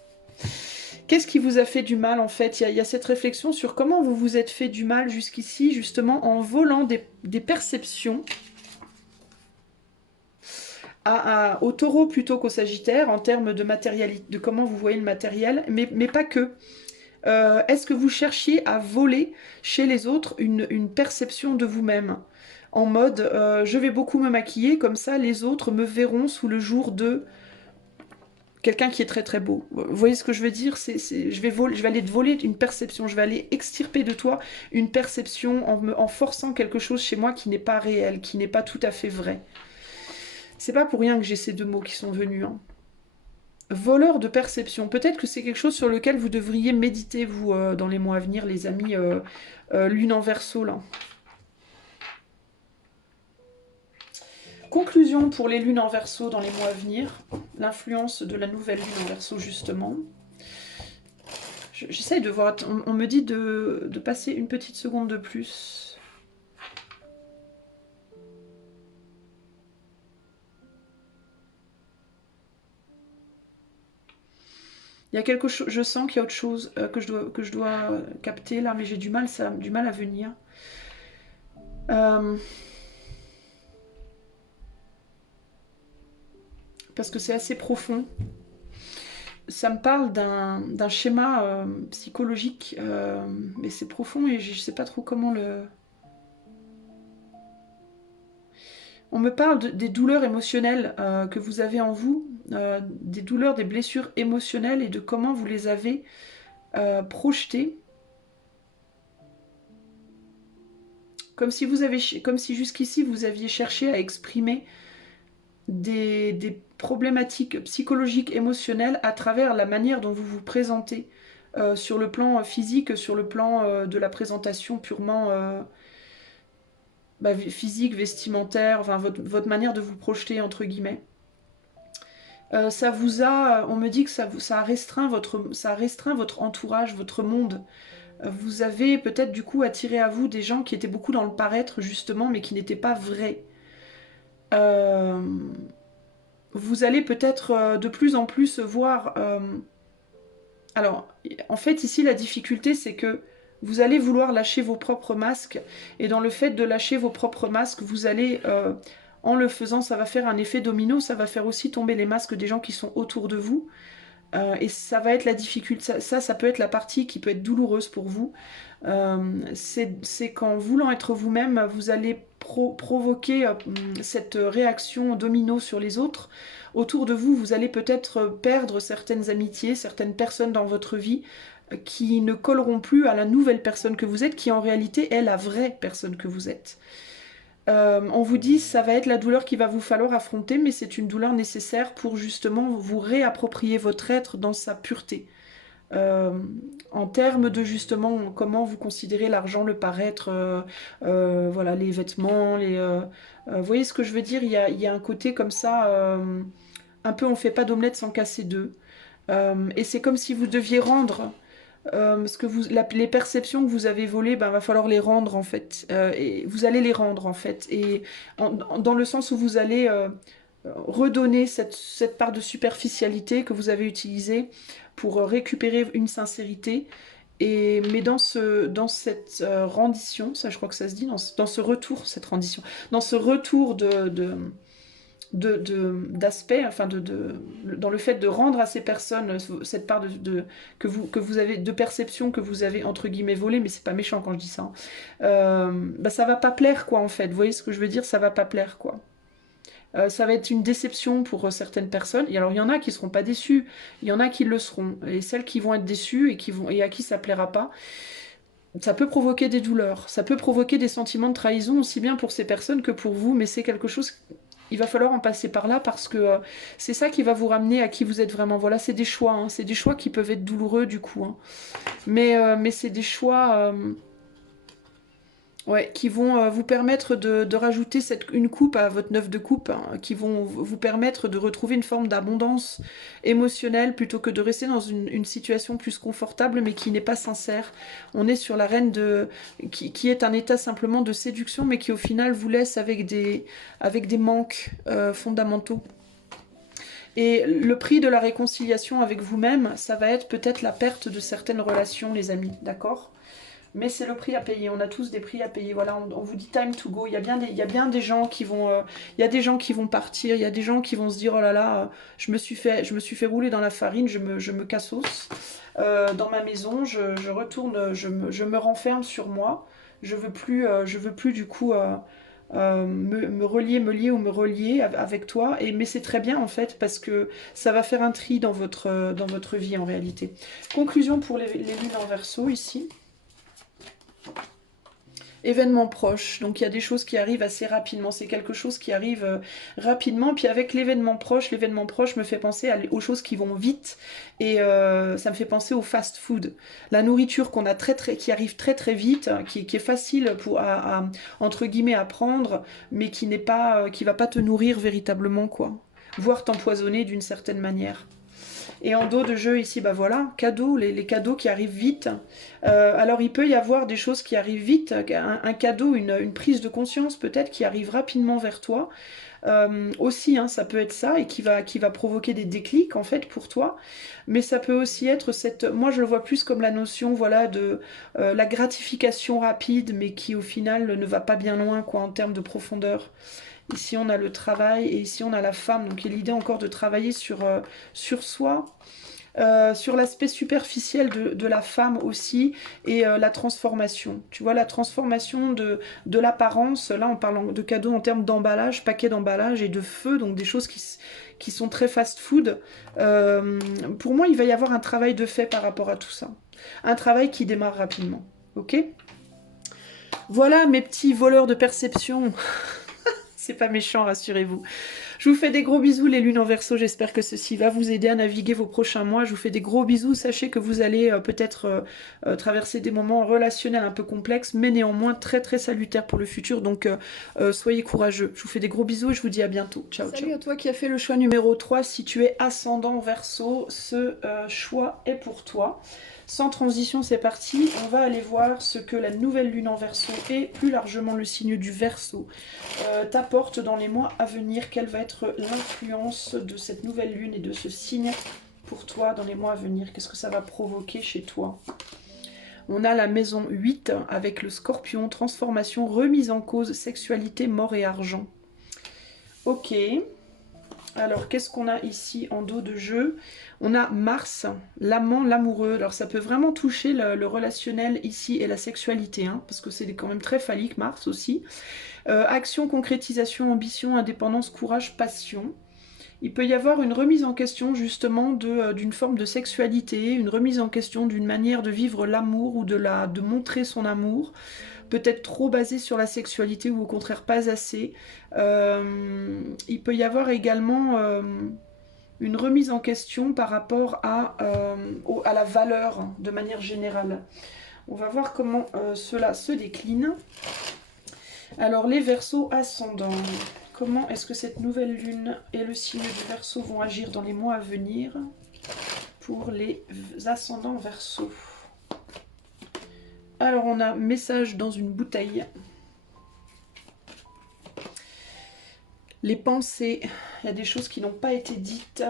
Qu'est-ce qui vous a fait du mal en fait? Il y a cette réflexion sur comment vous vous êtes fait du mal jusqu'ici, justement en volant des perceptions au taureau plutôt qu'au sagittaire, en termes de matérialité, de comment vous voyez le matériel, mais pas que. Est-ce que vous cherchiez à voler chez les autres une perception de vous-même? En mode, je vais beaucoup me maquiller, comme ça les autres me verront sous le jour de quelqu'un qui est très très beau. Vous voyez ce que je veux dire? Je vais aller te voler une perception, je vais aller extirper de toi une perception en forçant quelque chose chez moi qui n'est pas réel, qui n'est pas tout à fait vrai. C'est pas pour rien que j'ai ces deux mots qui sont venus. Hein. Voleur de perception. Peut-être que c'est quelque chose sur lequel vous devriez méditer, vous, dans les mois à venir, les amis, lune en verso, là. Conclusion pour les lunes en verso dans les mois à venir. L'influence de la nouvelle lune en verso, justement. J'essaye de voir... On me dit de passer une petite seconde de plus. Il y a quelque chose, je sens qu'il y a autre chose que je dois capter là, mais j'ai du mal à venir. Parce que c'est assez profond. Ça me parle d'un schéma psychologique, mais c'est profond et je ne sais pas trop comment le... On me parle des douleurs émotionnelles que vous avez en vous, des douleurs, des blessures émotionnelles et de comment vous les avez projetées. Comme si jusqu'ici vous aviez cherché à exprimer des problématiques psychologiques, émotionnelles à travers la manière dont vous vous présentez sur le plan physique, sur le plan de la présentation purement physique, vestimentaire, enfin votre manière de vous projeter entre guillemets. Ça vous a, on me dit que ça a restreint votre entourage, votre monde. Vous avez peut-être du coup attiré à vous des gens qui étaient beaucoup dans le paraître justement, mais qui n'étaient pas vrais. Euh, vous allez peut-être de plus en plus voir... alors, en fait, ici, la difficulté, c'est que vous allez vouloir lâcher vos propres masques. Et dans le fait de lâcher vos propres masques, vous allez... en le faisant, ça va faire un effet domino, ça va faire aussi tomber les masques des gens qui sont autour de vous. Et ça va être la difficulté, ça peut être la partie qui peut être douloureuse pour vous. C'est qu'en voulant être vous-même, vous allez provoquer cette réaction domino sur les autres. Autour de vous, vous allez peut-être perdre certaines amitiés, certaines personnes dans votre vie qui ne colleront plus à la nouvelle personne que vous êtes, qui en réalité est la vraie personne que vous êtes. On vous dit ça va être la douleur qu'il va vous falloir affronter, mais c'est une douleur nécessaire pour justement vous réapproprier votre être dans sa pureté. Euh, en termes de justement comment vous considérez l'argent, le paraître, voilà, les vêtements, vous voyez ce que je veux dire, il y a un côté comme ça, un peu on fait pas d'omelette sans casser deux. Et c'est comme si vous deviez rendre ce que les perceptions que vous avez volées, ben, va falloir les rendre en fait. Et vous allez les rendre en fait. Et dans le sens où vous allez redonner cette part de superficialité que vous avez utilisée pour récupérer une sincérité. Mais dans cette rendition, ça je crois que ça se dit, dans ce retour, cette rendition, dans ce retour d'aspect, enfin dans le fait de rendre à ces personnes cette part que vous avez de perception que vous avez entre guillemets volée, mais c'est pas méchant quand je dis ça, hein. Bah ça va pas plaire quoi en fait, vous voyez ce que je veux dire, ça va pas plaire quoi. Ça va être une déception pour certaines personnes. Et alors il y en a qui seront pas déçus, il y en a qui le seront. Et celles qui vont être déçues et à qui ça plaira pas, ça peut provoquer des douleurs, ça peut provoquer des sentiments de trahison aussi bien pour ces personnes que pour vous, mais c'est quelque chose, il va falloir en passer par là parce que c'est ça qui va vous ramener à qui vous êtes vraiment. Voilà, c'est des choix, hein. C'est des choix qui peuvent être douloureux du coup, hein. Mais c'est des choix ouais, qui vont vous permettre de rajouter une coupe à votre neuf de coupe, hein, qui vont vous permettre de retrouver une forme d'abondance émotionnelle plutôt que de rester dans une situation plus confortable mais qui n'est pas sincère. On est sur la reine qui est un état simplement de séduction mais qui au final vous laisse avec des manques fondamentaux. Et le prix de la réconciliation avec vous-même, ça va être peut-être la perte de certaines relations, les amis, d'accord ? Mais c'est le prix à payer, on a tous des prix à payer. Voilà, on vous dit time to go. Il y a bien des gens qui vont, il y a des gens qui vont partir, il y a des gens qui vont se dire oh là là, je me suis fait rouler dans la farine, je me cassos dans ma maison, je retourne, je me renferme sur moi. Je veux plus du coup me relier, me lier ou me relier avec toi. Mais c'est très bien en fait parce que ça va faire un tri dans votre vie en réalité. Conclusion pour les lunes en Verseau ici. Événements proches, donc il y a des choses qui arrivent assez rapidement, c'est quelque chose qui arrive rapidement, puis avec l'événement proche me fait penser aux choses qui vont vite, et ça me fait penser au fast food, la nourriture qu'on a qui arrive très très vite, qui est facile entre guillemets à prendre, mais qui n'est pas, qui va pas te nourrir véritablement quoi, voire t'empoisonner d'une certaine manière. Et en dos de jeu ici, bah voilà, cadeaux, les cadeaux qui arrivent vite. Alors il peut y avoir des choses qui arrivent vite, un cadeau, une prise de conscience peut-être qui arrive rapidement vers toi. Aussi, hein, ça peut être ça et qui va provoquer des déclics en fait pour toi. Mais ça peut aussi être moi je le vois plus comme la notion, voilà, de la gratification rapide, mais qui au final ne va pas bien loin quoi en termes de profondeur. Ici, on a le travail et ici, on a la femme. Donc, il y a l'idée encore de travailler sur soi, sur l'aspect superficiel de la femme aussi et la transformation. Tu vois, la transformation de l'apparence. Là, on parle de cadeaux en termes d'emballage, paquet d'emballage et de feu, donc des choses qui sont très fast-food. Pour moi, il va y avoir un travail de fait par rapport à tout ça. Un travail qui démarre rapidement. Ok ? Voilà mes petits voleurs de perception. C'est pas méchant, rassurez-vous. Je vous fais des gros bisous les lunes en Verseau, j'espère que ceci va vous aider à naviguer vos prochains mois. Je vous fais des gros bisous, sachez que vous allez peut-être traverser des moments relationnels un peu complexes, mais néanmoins très très salutaires pour le futur, donc soyez courageux. Je vous fais des gros bisous et je vous dis à bientôt. Ciao, ciao. Salut à toi qui as fait le choix numéro 3, si tu es ascendant Verseau, ce choix est pour toi. Sans transition, c'est parti. On va aller voir ce que la nouvelle lune en Verseau et plus largement le signe du Verseau t'apporte dans les mois à venir. Quelle va être l'influence de cette nouvelle lune et de ce signe pour toi dans les mois à venir? Qu'est-ce que ça va provoquer chez toi? On a la maison 8 avec le Scorpion, transformation, remise en cause, sexualité, mort et argent. Ok. Alors, qu'est-ce qu'on a ici en dos de jeu? On a Mars, l'amant, l'amoureux. Alors, ça peut vraiment toucher le relationnel ici et la sexualité, hein, parce que c'est quand même très phallique, Mars aussi. Action, concrétisation, ambition, indépendance, courage, passion. Il peut y avoir une remise en question justement d'une forme de sexualité, une remise en question d'une manière de vivre l'amour ou de montrer son amour. Peut-être trop basé sur la sexualité ou au contraire pas assez. Il peut y avoir également une remise en question par rapport à la valeur hein, de manière générale. On va voir comment cela se décline. Alors les Verseaux ascendants, comment est-ce que cette nouvelle lune et le signe du Verseau vont agir dans les mois à venir pour les ascendants Verseaux? Alors on a message dans une bouteille. Les pensées, il y a des choses qui n'ont pas été dites,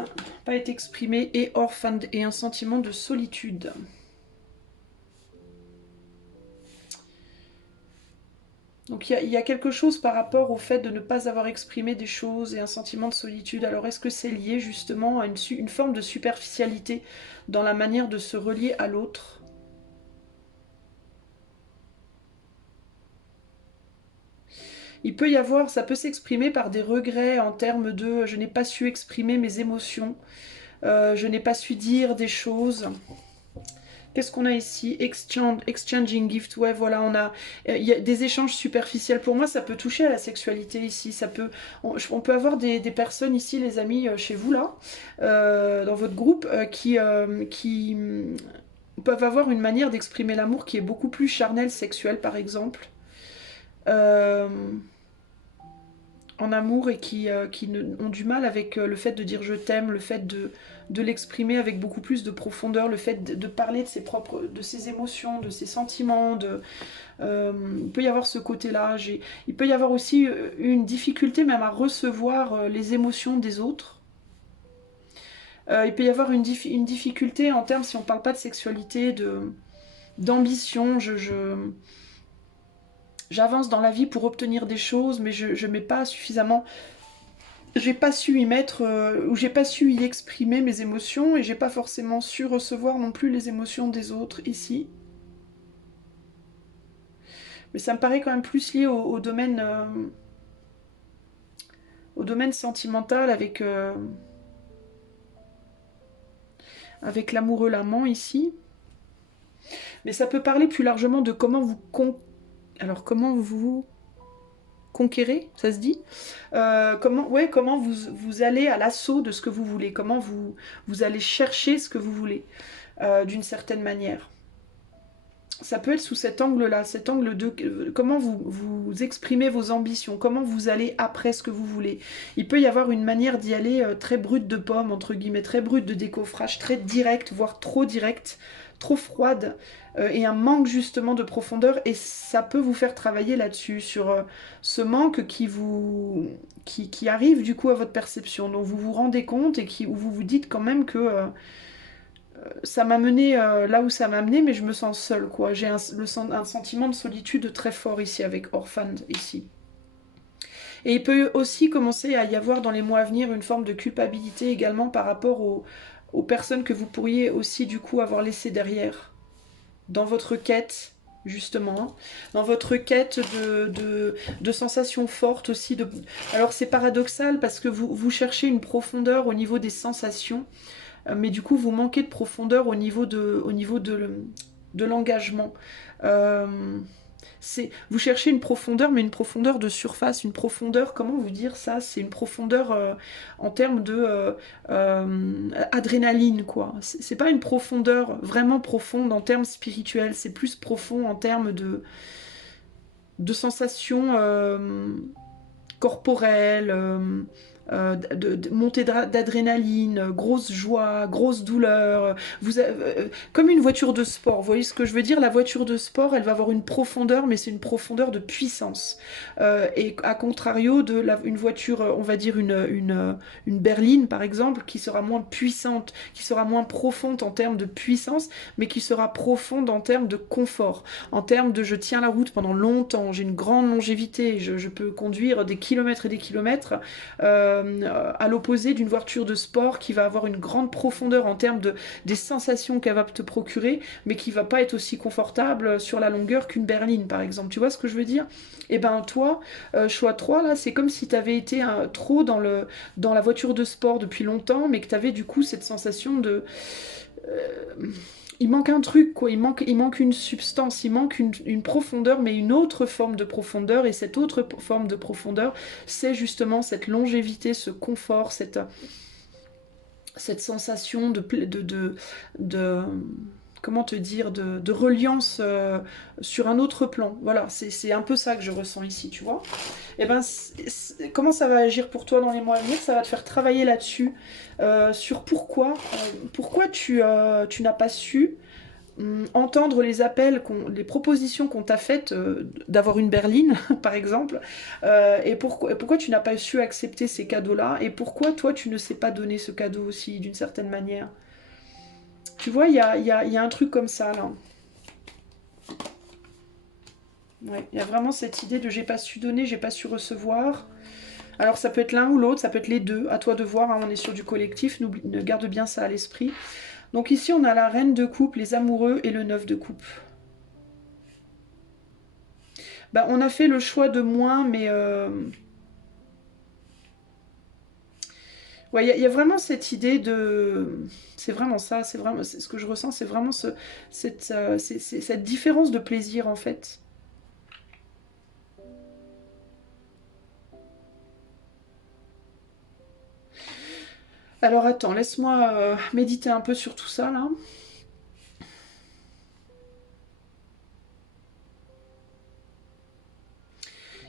pas été exprimées, et orphaned, et un sentiment de solitude. Donc il y a quelque chose par rapport au fait de ne pas avoir exprimé des choses et un sentiment de solitude. Alors est-ce que c'est lié justement à une forme de superficialité dans la manière de se relier à l'autre ? Il peut y avoir, ça peut s'exprimer par des regrets en termes de je n'ai pas su exprimer mes émotions, je n'ai pas su dire des choses. Qu'est-ce qu'on a ici? Exchanging gift, ouais voilà, il y a des échanges superficiels. Pour moi, ça peut toucher à la sexualité ici. On peut avoir des personnes ici, les amis, chez vous là, dans votre groupe, qui peuvent avoir une manière d'exprimer l'amour qui est beaucoup plus charnelle, sexuelle par exemple. En amour et qui ont du mal avec le fait de dire je t'aime, le fait de l'exprimer avec beaucoup plus de profondeur, le fait de parler de ses émotions, de ses sentiments, il peut y avoir ce côté-là. Il peut y avoir aussi une difficulté même à recevoir les émotions des autres. Il peut y avoir une difficulté en termes, si on ne parle pas de sexualité, d'ambition, j'avance dans la vie pour obtenir des choses, mais je mets pas suffisamment. J'ai pas su y mettre, ou j'ai pas su y exprimer mes émotions, et j'ai pas forcément su recevoir non plus les émotions des autres ici. Mais ça me paraît quand même plus lié au domaine sentimental avec l'amoureux, l'amant ici. Mais ça peut parler plus largement de comment vous conquérez, ça se dit comment vous allez à l'assaut de ce que vous voulez, comment vous allez chercher ce que vous voulez, d'une certaine manière. Ça peut être sous cet angle-là, cet angle de comment vous exprimez vos ambitions, comment vous allez après ce que vous voulez. Il peut y avoir une manière d'y aller très brute de pomme, entre guillemets, très brute de décoffrage, très directe, voire trop directe, trop froide, et un manque justement de profondeur, et ça peut vous faire travailler là-dessus, sur ce manque qui arrive du coup à votre perception, dont vous vous rendez compte et où vous vous dites quand même que ça m'a mené là où ça m'a mené, mais je me sens seule, quoi. J'ai un sentiment de solitude très fort ici avec Orphaned, ici. Et il peut aussi commencer à y avoir dans les mois à venir une forme de culpabilité également par rapport aux personnes que vous pourriez aussi du coup avoir laissées derrière dans votre quête, justement, dans votre quête de sensations fortes aussi. Alors c'est paradoxal parce que vous cherchez une profondeur au niveau des sensations, mais du coup vous manquez de profondeur au niveau de l'engagement. Vous cherchez une profondeur, mais une profondeur de surface, une profondeur, comment vous dire ça? C'est une profondeur en termes de adrénaline, quoi. C'est pas une profondeur vraiment profonde en termes spirituels, c'est plus profond en termes de sensations corporelles, montée d'adrénaline, grosse joie, grosse douleur. Comme une voiture de sport, vous voyez ce que je veux dire? La voiture de sport, elle va avoir une profondeur, mais c'est une profondeur de puissance. Et à contrario de une voiture, on va dire une berline par exemple, qui sera moins puissante, qui sera moins profonde en termes de puissance, mais qui sera profonde en termes de confort, en termes de je tiens la route pendant longtemps, j'ai une grande longévité, je peux conduire des kilomètres et des kilomètres, à l'opposé d'une voiture de sport qui va avoir une grande profondeur en termes des sensations qu'elle va te procurer, mais qui va pas être aussi confortable sur la longueur qu'une berline par exemple. Tu vois ce que je veux dire? Et ben toi, choix 3 là, c'est comme si tu avais été trop dans la voiture de sport depuis longtemps, mais que tu avais du coup cette sensation de... il manque un truc, quoi. Il manque une substance, il manque une profondeur, mais une autre forme de profondeur. Et cette autre forme de profondeur, c'est justement cette longévité, ce confort, cette sensation de comment te dire, de reliance sur un autre plan. Voilà, c'est un peu ça que je ressens ici, tu vois. Et ben, comment ça va agir pour toi dans les mois à venir? Ça va te faire travailler là-dessus, sur pourquoi tu n'as pas su entendre les appels, les propositions qu'on t'a faites d'avoir une berline, par exemple, et pourquoi tu n'as pas su accepter ces cadeaux-là, et pourquoi toi tu ne sais pas donner ce cadeau aussi, d'une certaine manière. Tu vois, il y a un truc comme ça, là. Ouais, il y a vraiment cette idée de j'ai pas su donner, j'ai pas su recevoir. Alors ça peut être l'un ou l'autre, ça peut être les deux, à toi de voir, hein, on est sur du collectif, garde bien ça à l'esprit. Donc ici on a la reine de coupe, les amoureux et le 9 de coupe. Bah, on a fait le choix de moins, mais ouais, il y a vraiment cette idée de... C'est vraiment ça, c'est vraiment ce que je ressens, c'est vraiment cette différence de plaisir en fait. Alors attends, laisse-moi méditer un peu sur tout ça là.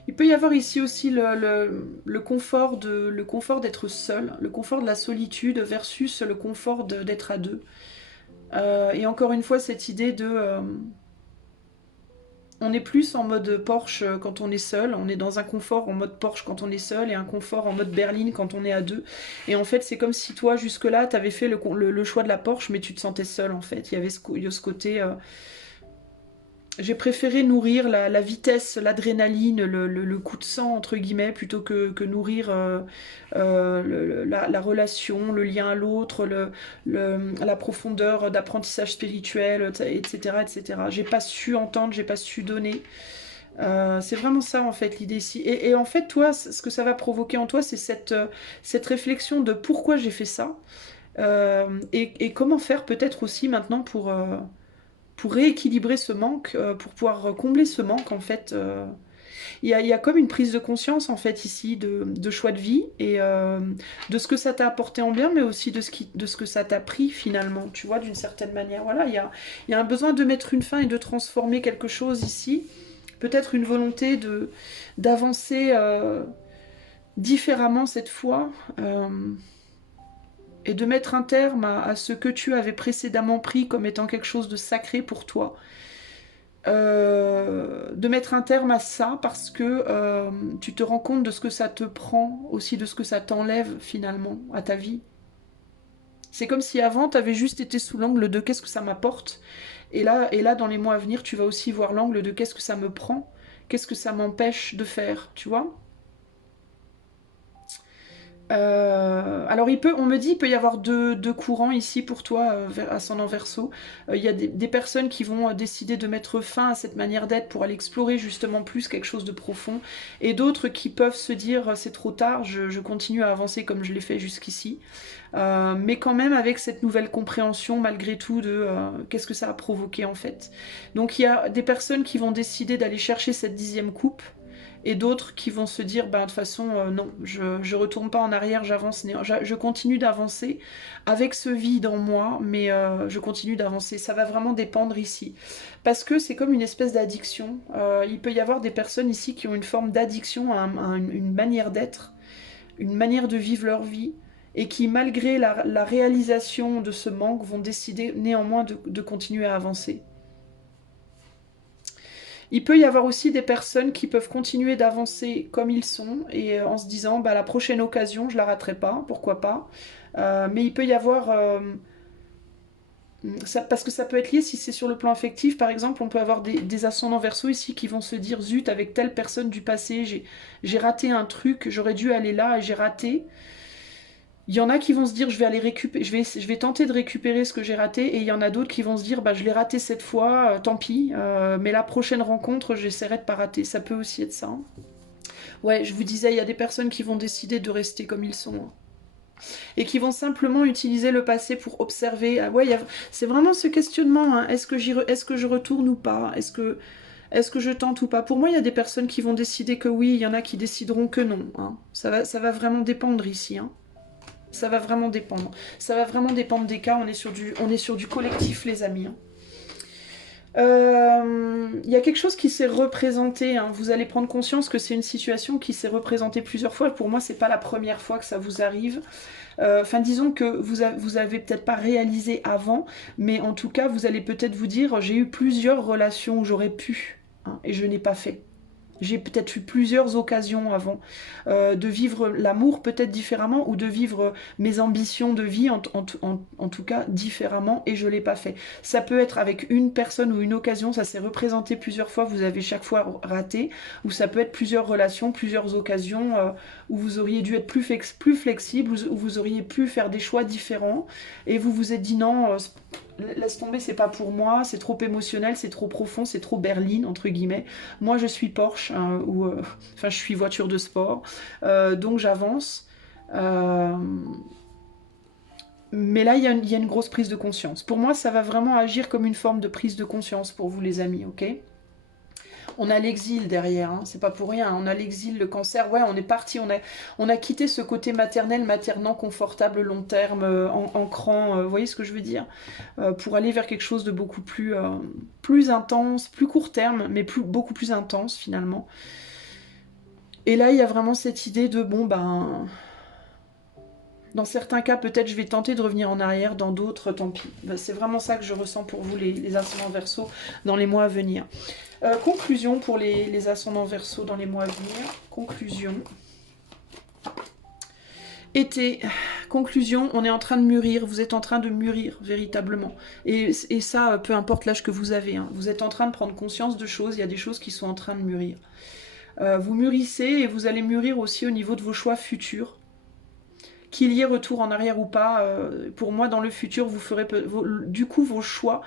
Il peut y avoir ici aussi le confort le confort d'être seul, le confort de la solitude versus le confort d'être à deux. Et encore une fois, cette idée de... on est plus en mode Porsche quand on est seul, on est dans un confort en mode Porsche quand on est seul et un confort en mode berline quand on est à deux. Et en fait, c'est comme si toi, jusque-là, tu avais fait le choix de la Porsche, mais tu te sentais seul en fait. Il y a ce côté... j'ai préféré nourrir la vitesse, l'adrénaline, le coup de sang, entre guillemets, plutôt que nourrir la relation, le lien à l'autre, la profondeur d'apprentissage spirituel, etc., etc. J'ai pas su entendre, j'ai pas su donner. C'est vraiment ça, en fait, l'idée ici. Et en fait, toi, ce que ça va provoquer en toi, c'est cette réflexion de pourquoi j'ai fait ça, et comment faire peut-être aussi maintenant pour rééquilibrer ce manque, pour pouvoir combler ce manque en fait. Il y a comme une prise de conscience en fait ici de choix de vie et de ce que ça t'a apporté en bien, mais aussi de ce que ça t'a pris finalement, tu vois, d'une certaine manière. Voilà, il y a un besoin de mettre une fin et de transformer quelque chose ici. Peut-être une volonté d'avancer différemment cette fois. Et de mettre un terme à ce que tu avais précédemment pris comme étant quelque chose de sacré pour toi. De mettre un terme à ça parce que tu te rends compte de ce que ça te prend, aussi de ce que ça t'enlève finalement à ta vie. C'est comme si avant, tu avais juste été sous l'angle de qu'est-ce que ça m'apporte. Et là, dans les mois à venir, tu vas aussi voir l'angle de qu'est-ce que ça me prend, qu'est-ce que ça m'empêche de faire, tu vois. Alors on me dit il peut y avoir deux courants ici pour toi, ascendant Verseau. Il y a des personnes qui vont décider de mettre fin à cette manière d'être pour aller explorer justement plus quelque chose de profond, et d'autres qui peuvent se dire c'est trop tard, je continue à avancer comme je l'ai fait jusqu'ici. Mais quand même avec cette nouvelle compréhension malgré tout de qu'est-ce que ça a provoqué en fait. Donc il y a des personnes qui vont décider d'aller chercher cette 10e coupe, et d'autres qui vont se dire bah, de toute façon non, je retourne pas en arrière, j'avance, je continue d'avancer avec ce vide en moi, mais je continue d'avancer. Ça va vraiment dépendre ici, parce que c'est comme une espèce d'addiction. Il peut y avoir des personnes ici qui ont une forme d'addiction à une manière d'être, une manière de vivre leur vie, et qui, malgré la réalisation de ce manque, vont décider néanmoins de continuer à avancer. Il peut y avoir aussi des personnes qui peuvent continuer d'avancer comme ils sont, et en se disant, bah, la prochaine occasion, je la raterai pas, pourquoi pas. Mais il peut y avoir... parce que ça peut être lié, si c'est sur le plan affectif, par exemple, on peut avoir des ascendants Verseau ici qui vont se dire, zut, avec telle personne du passé, j'ai raté un truc, j'aurais dû aller là et j'ai raté. Il y en a qui vont se dire, je vais aller récupérer, je vais tenter de récupérer ce que j'ai raté, et il y en a d'autres qui vont se dire, bah, je l'ai raté cette fois, tant pis, mais la prochaine rencontre, j'essaierai de pas rater. Ça peut aussi être ça. Ouais, je vous disais, il y a des personnes qui vont décider de rester comme ils sont, hein, et qui vont simplement utiliser le passé pour observer. Ah ouais, c'est vraiment ce questionnement, hein. Est-ce que je retourne ou pas? Est-ce que je tente ou pas? Pour moi, il y a des personnes qui vont décider que oui, il y en a qui décideront que non, hein. Ça va vraiment dépendre ici, hein. Ça va vraiment dépendre. Ça va vraiment dépendre des cas. On est sur du collectif, les amis, hein. Il y a quelque chose qui s'est représenté, hein. Vous allez prendre conscience que c'est une situation qui s'est représentée plusieurs fois. Pour moi, c'est pas la première fois que ça vous arrive. Enfin, disons que vous avez peut-être pas réalisé avant, mais en tout cas, vous allez peut-être vous dire, j'ai eu plusieurs relations où j'aurais pu, hein, et je n'ai pas fait. J'ai peut-être eu plusieurs occasions avant de vivre l'amour peut-être différemment, ou de vivre mes ambitions de vie en tout cas différemment, et je ne l'ai pas fait. Ça peut être avec une personne ou une occasion, ça s'est représenté plusieurs fois, vous avez chaque fois raté, ou ça peut être plusieurs relations, plusieurs occasions où vous auriez dû être plus flexible, où vous auriez pu faire des choix différents, et vous vous êtes dit non, laisse tomber, c'est pas pour moi, c'est trop émotionnel, c'est trop profond, c'est trop berline, entre guillemets. Moi, je suis Porsche, hein, enfin, je suis voiture de sport, donc j'avance. Mais là, il y a une grosse prise de conscience. Pour moi, ça va vraiment agir comme une forme de prise de conscience pour vous, les amis, ok? On a l'exil derrière, hein, c'est pas pour rien. On a l'exil, le cancer. Ouais, on est parti, on a quitté ce côté maternel, maternant, confortable, long terme, ancrant. Vous voyez ce que je veux dire? Pour aller vers quelque chose de beaucoup plus intense, plus court terme, mais beaucoup plus intense finalement. Et là, il y a vraiment cette idée de bon, ben. Dans certains cas, peut-être je vais tenter de revenir en arrière, dans d'autres, tant pis. Ben, c'est vraiment ça que je ressens pour vous, les ascendants Verseau, dans les mois à venir. Conclusion pour les ascendants Verseau dans les mois à venir. Conclusion. Été. Conclusion, on est en train de mûrir. Vous êtes en train de mûrir, véritablement. Et ça, peu importe l'âge que vous avez, hein. Vous êtes en train de prendre conscience de choses. Il y a des choses qui sont en train de mûrir. Vous mûrissez, et vous allez mûrir aussi au niveau de vos choix futurs. Qu'il y ait retour en arrière ou pas, pour moi, dans le futur, vous ferez du coup vos choix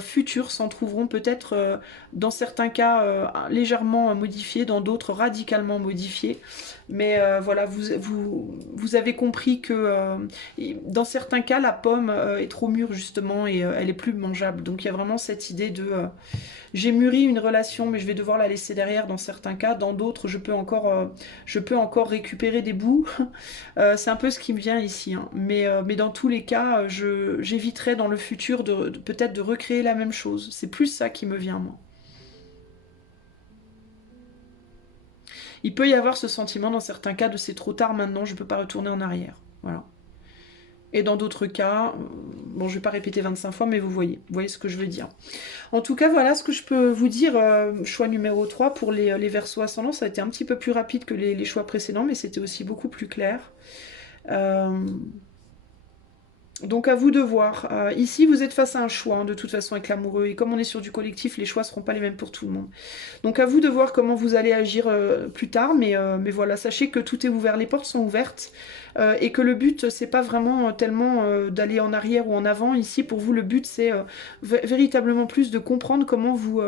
futurs s'en trouveront peut-être, dans certains cas, légèrement modifiés, dans d'autres radicalement modifiés. Mais voilà, vous avez compris que dans certains cas, la pomme est trop mûre, justement, et elle est plus mangeable. Donc il y a vraiment cette idée de... j'ai mûri une relation, mais je vais devoir la laisser derrière dans certains cas. Dans d'autres, je peux encore récupérer des bouts. C'est un peu ce qui me vient ici, hein. Mais dans tous les cas, j'éviterai dans le futur peut-être de recréer la même chose. C'est plus ça qui me vient, moi. Il peut y avoir ce sentiment dans certains cas de c'est trop tard maintenant, je ne peux pas retourner en arrière. Voilà. Et dans d'autres cas, bon, je ne vais pas répéter 25 fois, mais vous voyez ce que je veux dire. En tout cas, voilà ce que je peux vous dire. Choix numéro 3 pour les Verseaux ascendants. Ça a été un petit peu plus rapide que les choix précédents, mais c'était aussi beaucoup plus clair. Donc à vous de voir. Ici, vous êtes face à un choix, hein, de toute façon, avec l'amoureux. Et comme on est sur du collectif, les choix ne seront pas les mêmes pour tout le monde. Donc à vous de voir comment vous allez agir plus tard. Mais voilà, sachez que tout est ouvert, les portes sont ouvertes. Et que le but, c'est pas vraiment tellement d'aller en arrière ou en avant. Ici, pour vous, le but, c'est véritablement plus de comprendre comment vous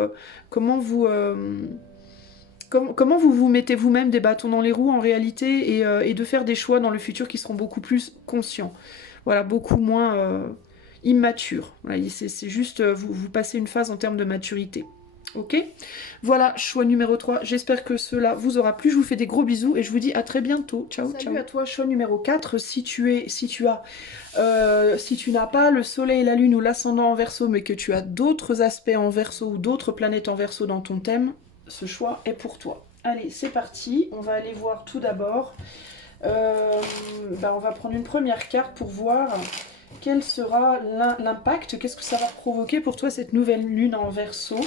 mettez vous-même des bâtons dans les roues en réalité, et de faire des choix dans le futur qui seront beaucoup plus conscients. Voilà, beaucoup moins immatures. Voilà, c'est juste, vous passez une phase en termes de maturité. Ok, voilà, choix numéro 3. J'espère que cela vous aura plu. Je vous fais des gros bisous et je vous dis à très bientôt. Ciao, ciao. Salut à toi, choix numéro 4. Si tu n'as pas le soleil, la lune ou l'ascendant en Verseau, mais que tu as d'autres aspects en Verseau ou d'autres planètes en Verseau dans ton thème, ce choix est pour toi. Allez, c'est parti. On va aller voir tout d'abord On va prendre une première carte pour voir quel sera l'impact, qu'est-ce que ça va provoquer pour toi cette nouvelle lune en Verseau,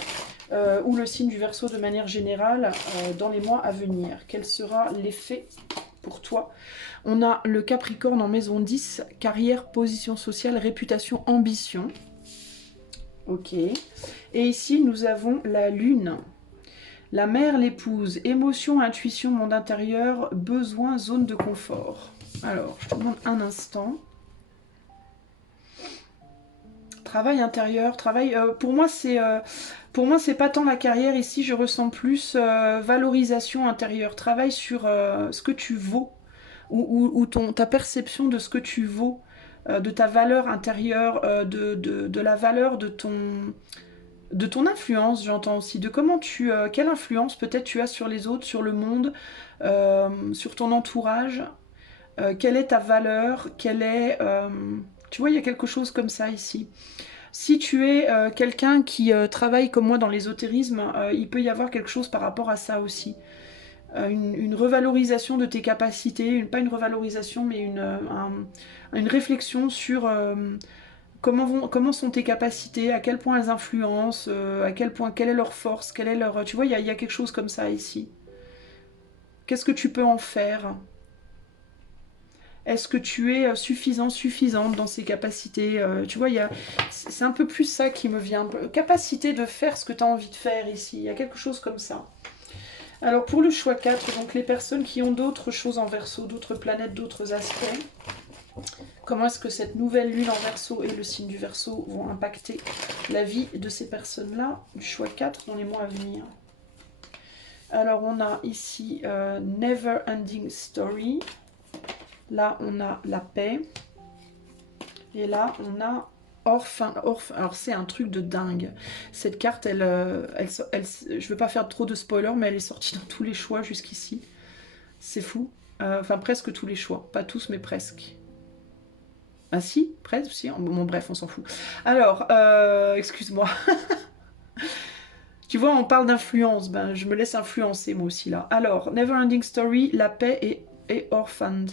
ou le signe du Verseau de manière générale dans les mois à venir. Quel sera l'effet pour toi? On a le Capricorne en maison 10, carrière, position sociale, réputation, ambition. Ok. Et ici, nous avons la lune. La mère, l'épouse, émotion, intuition, monde intérieur, besoin, zone de confort. Alors, je te demande un instant. Travail intérieur, travail... pour moi, c'est pas tant la carrière ici, je ressens plus valorisation intérieure. Travail sur ce que tu vaux, ou ta perception de ce que tu vaux, de ta valeur intérieure, de la valeur de ton influence, j'entends aussi, de comment quelle influence peut-être tu as sur les autres, sur le monde, sur ton entourage, quelle est ta valeur, tu vois, il y a quelque chose comme ça ici. Si tu es quelqu'un qui travaille comme moi dans l'ésotérisme, il peut y avoir quelque chose par rapport à ça aussi. Une revalorisation de tes capacités, pas une revalorisation, mais une réflexion sur comment sont tes capacités, à quel point elles influencent, à quel point, quelle est leur force, quelle est leur... Tu vois, il y a quelque chose comme ça ici. Qu'est-ce que tu peux en faire? Est-ce que tu es suffisante dans ces capacités? Tu vois, c'est un peu plus ça qui me vient. Capacité de faire ce que tu as envie de faire ici. Il y a quelque chose comme ça. Alors pour le choix 4, donc les personnes qui ont d'autres choses en Verseau, d'autres planètes, d'autres aspects, comment est-ce que cette nouvelle lune en Verseau et le signe du Verseau vont impacter la vie de ces personnes-là, du choix 4 dans les mois à venir? Alors on a ici Never Ending Story. Là, on a la paix. Et là, on a orphin. Alors, c'est un truc de dingue. Cette carte, je ne veux pas faire trop de spoilers, mais elle est sortie dans tous les choix jusqu'ici. C'est fou. Enfin, presque tous les choix. Pas tous, mais presque. Ah si, presque, si. Bon, bref, on s'en fout. Alors, excuse-moi. Tu vois, on parle d'influence. Ben, je me laisse influencer, moi aussi, là. Alors, Neverending Story, la paix et Orphaned.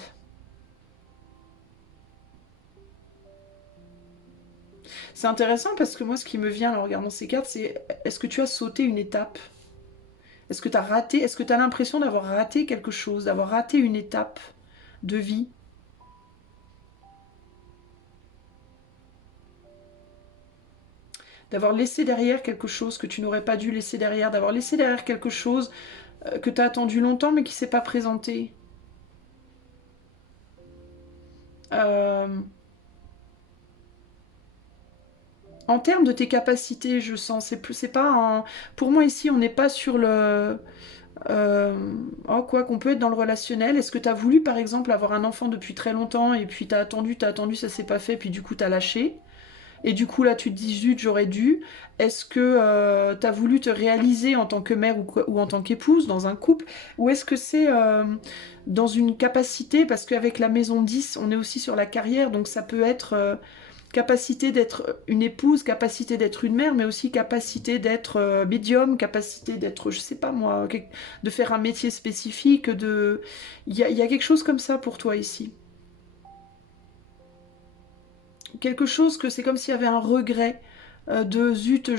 C'est intéressant parce que moi, ce qui me vient en regardant ces cartes, c'est est-ce que tu as sauté une étape? Est-ce que tu as raté? Est-ce que tu as l'impression d'avoir raté quelque chose, d'avoir raté une étape de vie? D'avoir laissé derrière quelque chose que tu n'aurais pas dû laisser derrière, d'avoir laissé derrière quelque chose que tu as attendu longtemps mais qui ne s'est pas présenté. En termes de tes capacités, je sens, c'est pas pour moi ici, on n'est pas sur le... quoi qu'on peut être dans le relationnel. Est-ce que tu as voulu par exemple avoir un enfant depuis très longtemps et puis t'as attendu, ça s'est pas fait, puis du coup t'as lâché? Et du coup, là, tu te dis, zut, j'aurais dû. Est-ce que tu as voulu te réaliser en tant que mère ou en tant qu'épouse dans un couple? Ou est-ce que c'est dans une capacité, parce qu'avec la maison 10, on est aussi sur la carrière, donc ça peut être capacité d'être une épouse, capacité d'être une mère, mais aussi capacité d'être médium, capacité d'être, je sais pas moi, de faire un métier spécifique. Il y a quelque chose comme ça pour toi ici. Quelque chose que c'est comme s'il y avait un regret de zut,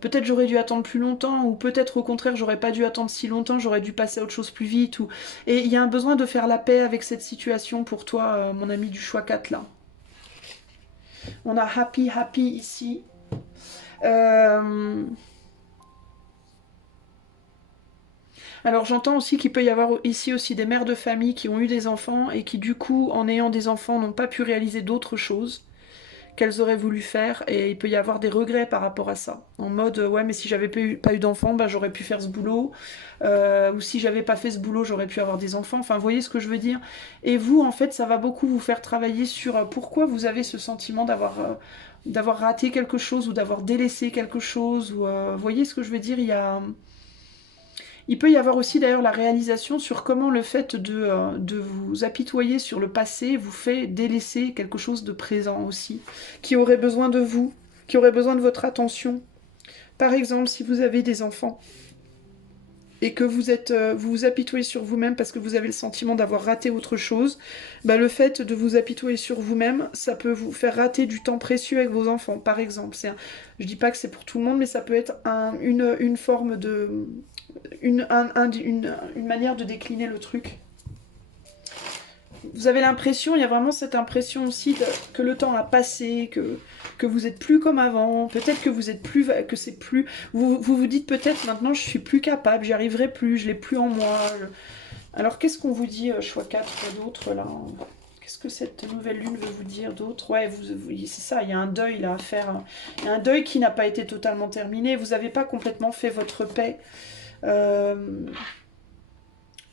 peut-être j'aurais dû attendre plus longtemps, ou peut-être au contraire j'aurais pas dû attendre si longtemps, j'aurais dû passer à autre chose plus vite. Et il y a un besoin de faire la paix avec cette situation pour toi, mon ami du choix 4 là. On a happy, happy ici. Alors j'entends aussi qu'il peut y avoir ici aussi des mères de famille qui ont eu des enfants et qui du coup, en ayant des enfants, n'ont pas pu réaliser d'autres choses qu'elles auraient voulu faire, et il peut y avoir des regrets par rapport à ça. En mode, ouais, mais si j'avais pas eu d'enfants, bah, j'aurais pu faire ce boulot, ou si j'avais pas fait ce boulot, j'aurais pu avoir des enfants. Enfin, vous voyez ce que je veux dire? Et vous, en fait, ça va beaucoup vous faire travailler sur pourquoi vous avez ce sentiment d'avoir raté quelque chose ou d'avoir délaissé quelque chose. Ou, vous voyez ce que je veux dire? Il peut y avoir aussi d'ailleurs la réalisation sur comment le fait de vous apitoyer sur le passé vous fait délaisser quelque chose de présent aussi, qui aurait besoin de vous, qui aurait besoin de votre attention. Par exemple, si vous avez des enfants, et que vous vous apitoyez sur vous-même parce que vous avez le sentiment d'avoir raté autre chose, bah, le fait de vous apitoyer sur vous-même, ça peut vous faire rater du temps précieux avec vos enfants, par exemple. Je dis pas que c'est pour tout le monde, mais ça peut être une forme de... une manière de décliner le truc. Vous avez l'impression, il y a vraiment cette impression aussi que le temps a passé, que vous êtes plus comme avant, peut-être que vous êtes plus, que c'est plus, vous dites peut-être maintenant je suis plus capable, j'y arriverai plus, je l'ai plus en moi. Alors qu'est-ce qu'on vous dit, choix 4 d'autres là? Qu'est-ce que cette nouvelle lune veut vous dire d'autre? Ouais, c'est ça, il y a un deuil là à faire. Il y a un deuil qui n'a pas été totalement terminé, vous n'avez pas complètement fait votre paix.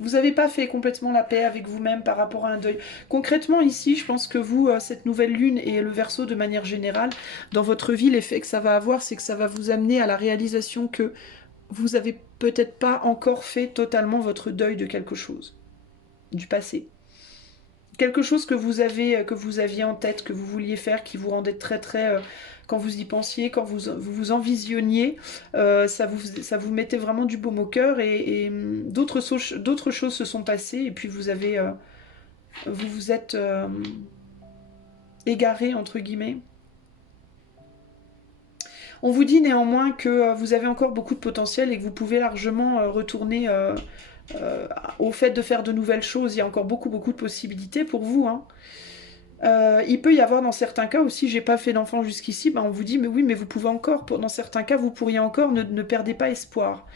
Vous n'avez pas fait complètement la paix avec vous-même par rapport à un deuil. Concrètement, ici, je pense que vous, cette nouvelle lune et le Verseau de manière générale, dans votre vie, l'effet que ça va avoir, c'est que ça va vous amener à la réalisation que vous avez peut-être pas encore fait totalement votre deuil de quelque chose, du passé. Quelque chose que vous aviez en tête, que vous vouliez faire, qui vous rendait très très... quand vous y pensiez, quand vous en visionniez, ça vous mettait vraiment du baume au cœur et d'autres choses se sont passées et puis vous vous êtes égaré entre guillemets. On vous dit néanmoins que vous avez encore beaucoup de potentiel et que vous pouvez largement retourner au fait de faire de nouvelles choses. Il y a encore beaucoup de possibilités pour vous, hein. Il peut y avoir dans certains cas aussi, j'ai pas fait d'enfant jusqu'ici, on vous dit mais oui mais vous pouvez encore, dans certains cas vous pourriez encore, ne perdez pas espoir.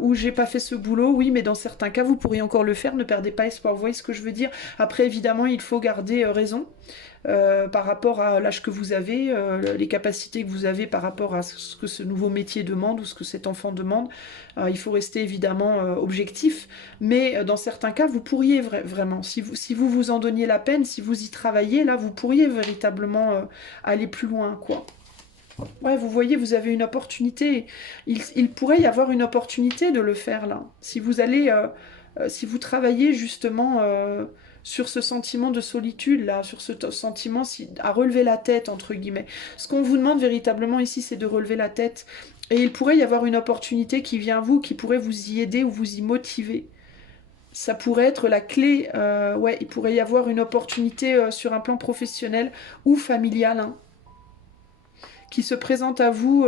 Ou j'ai pas fait ce boulot, oui mais dans certains cas vous pourriez encore le faire, ne perdez pas espoir, vous voyez ce que je veux dire. Après évidemment il faut garder raison. Par rapport à l'âge que vous avez, les capacités que vous avez par rapport à ce que ce nouveau métier demande ou ce que cet enfant demande. Il faut rester évidemment objectif, mais dans certains cas, vous pourriez vraiment, si vous vous en donniez la peine, si vous y travaillez, là, vous pourriez véritablement aller plus loin, quoi. Ouais, vous voyez, vous avez une opportunité. Il pourrait y avoir une opportunité de le faire, là. Si vous allez... si vous travaillez justement sur ce sentiment de solitude, là, sur ce sentiment à relever la tête, entre guillemets. Ce qu'on vous demande véritablement ici, c'est de relever la tête. Et il pourrait y avoir une opportunité qui vient à vous, qui pourrait vous y aider ou vous y motiver. Ça pourrait être la clé. Ouais, il pourrait y avoir une opportunité sur un plan professionnel ou familial, hein, qui se présente à vous.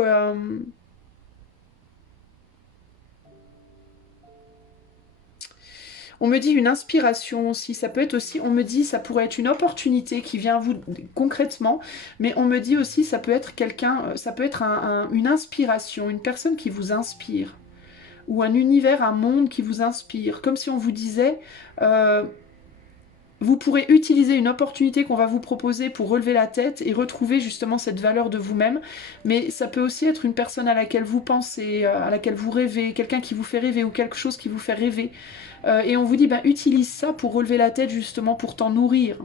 On me dit une inspiration aussi, ça peut être aussi, on me dit ça pourrait être une opportunité qui vient à vous concrètement, mais on me dit aussi ça peut être quelqu'un, ça peut être une inspiration, une personne qui vous inspire, ou un univers, un monde qui vous inspire, comme si on vous disait, vous pourrez utiliser une opportunité qu'on va vous proposer pour relever la tête et retrouver justement cette valeur de vous-même, mais ça peut aussi être une personne à laquelle vous pensez, à laquelle vous rêvez, quelqu'un qui vous fait rêver ou quelque chose qui vous fait rêver. Et on vous dit, utilise ça pour relever la tête justement, pour t'en nourrir.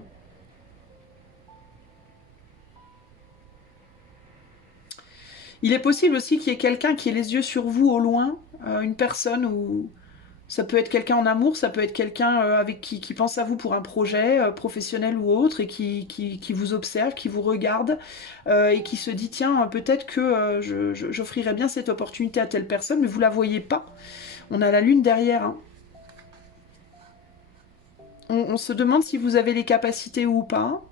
Il est possible aussi qu'il y ait quelqu'un qui ait les yeux sur vous au loin, une personne ou... Ça peut être quelqu'un en amour, ça peut être quelqu'un avec qui pense à vous pour un projet professionnel ou autre et qui vous observe, qui vous regarde et qui se dit tiens peut-être que j'offrirais bien cette opportunité à telle personne mais vous la voyez pas. On a la lune derrière, hein. On se demande si vous avez les capacités ou pas.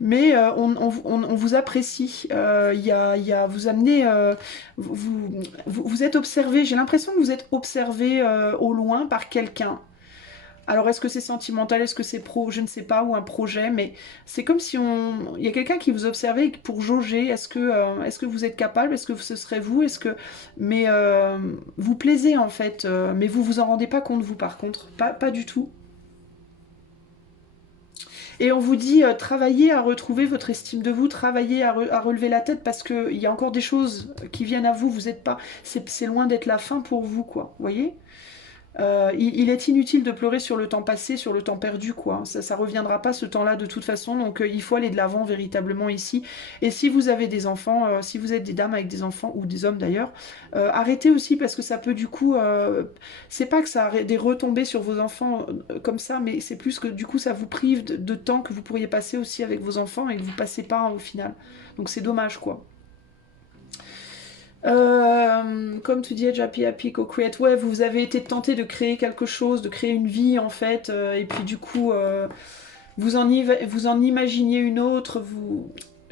Mais on vous apprécie. Vous amenez, vous êtes observé. J'ai l'impression que vous êtes observé au loin par quelqu'un. Alors est-ce que c'est sentimental, est-ce que c'est pro, je ne sais pas, ou un projet, mais c'est comme si il y a quelqu'un qui vous observait pour jauger. Est-ce que vous êtes capable, est-ce que ce serait vous, mais vous plaisez en fait, mais vous vous en rendez pas compte vous par contre, pas du tout. Et on vous dit, travaillez à retrouver votre estime de vous, travaillez à relever la tête parce qu'il y a encore des choses qui viennent à vous, vous êtes pas, c'est loin d'être la fin pour vous, quoi, vous voyez. Il est inutile de pleurer sur le temps passé, sur le temps perdu, quoi. Ça reviendra pas ce temps-là de toute façon, donc il faut aller de l'avant véritablement ici. Et si vous avez des enfants, si vous êtes des dames avec des enfants, ou des hommes d'ailleurs, arrêtez aussi parce que ça peut du coup... c'est pas que ça a des retombées sur vos enfants comme ça, mais c'est plus que du coup ça vous prive de temps que vous pourriez passer aussi avec vos enfants et que vous passez pas au final. Donc c'est dommage, quoi. Comme tu dis, Happy Happy Co-Create, ouais, vous avez été tenté de créer quelque chose, de créer une vie en fait, et puis du coup, vous en imaginiez une autre,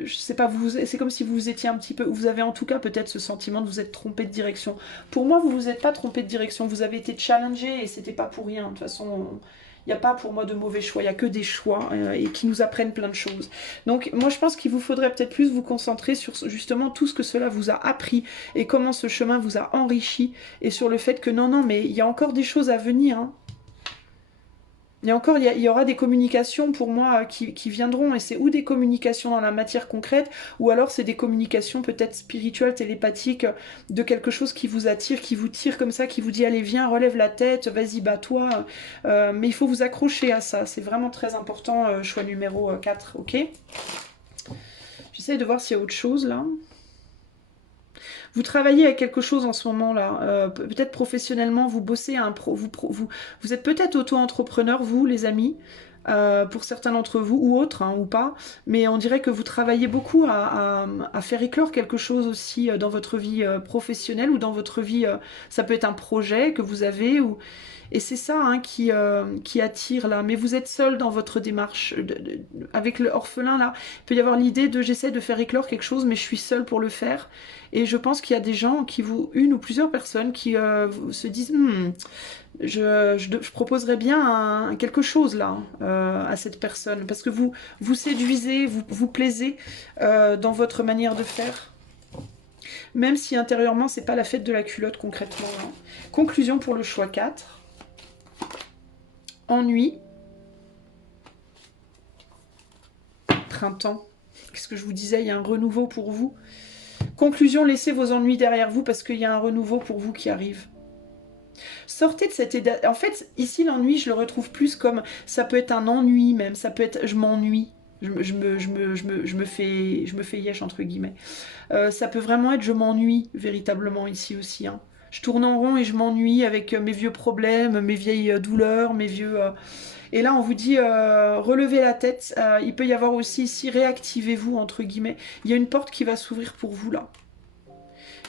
je sais pas, c'est comme si vous étiez un petit peu, vous avez en tout cas peut-être ce sentiment de vous être trompé de direction. Pour moi, vous vous êtes pas trompé de direction, vous avez été challengé et c'était pas pour rien. De toute façon, il n'y a pas pour moi de mauvais choix, il n'y a que des choix et qui nous apprennent plein de choses. Donc moi je pense qu'il vous faudrait peut-être plus vous concentrer sur justement tout ce que cela vous a appris et comment ce chemin vous a enrichi et sur le fait que non, non, mais il y a encore des choses à venir, hein. Et encore, il y aura des communications pour moi qui viendront, et c'est ou des communications dans la matière concrète, ou alors c'est des communications peut-être spirituelles, télépathiques, de quelque chose qui vous attire, qui vous tire comme ça, qui vous dit allez viens, relève la tête, vas-y bats-toi. Mais il faut vous accrocher à ça, c'est vraiment très important, choix numéro 4, ok? J'essaie de voir s'il y a autre chose là. Vous travaillez à quelque chose en ce moment-là, peut-être professionnellement, vous bossez à vous êtes peut-être auto-entrepreneur, vous, les amis, pour certains d'entre vous, ou autres, hein, ou pas, mais on dirait que vous travaillez beaucoup à faire éclore quelque chose aussi dans votre vie professionnelle ou dans votre vie, ça peut être un projet que vous avez, ou et c'est ça hein, qui attire là. Mais vous êtes seul dans votre démarche. Avec le orphelin là, il peut y avoir l'idée de j'essaie de faire éclore quelque chose, mais je suis seule pour le faire. Et je pense qu'il y a des gens qui une ou plusieurs personnes qui se disent je proposerais bien quelque chose là à cette personne. Parce que vous séduisez, vous plaisez dans votre manière de faire. Même si intérieurement, c'est pas la fête de la culotte concrètement. Hein. Conclusion pour le choix 4. Ennui. Printemps. Qu'est-ce que je vous disais? Il y a un renouveau pour vous. Conclusion, laissez vos ennuis derrière vous parce qu'il y a un renouveau pour vous qui arrive. Sortez de cet état. En fait, ici, l'ennui, je le retrouve plus comme... Ça peut être un ennui même. Ça peut être... Je m'ennuie. Je me fais yèche entre guillemets. Ça peut vraiment être je m'ennuie véritablement ici aussi. Hein. Je tourne en rond et je m'ennuie avec mes vieux problèmes, mes vieilles douleurs, mes vieux... Et là, on vous dit relevez la tête. Il peut y avoir aussi ici réactivez-vous entre guillemets. Il y a une porte qui va s'ouvrir pour vous là.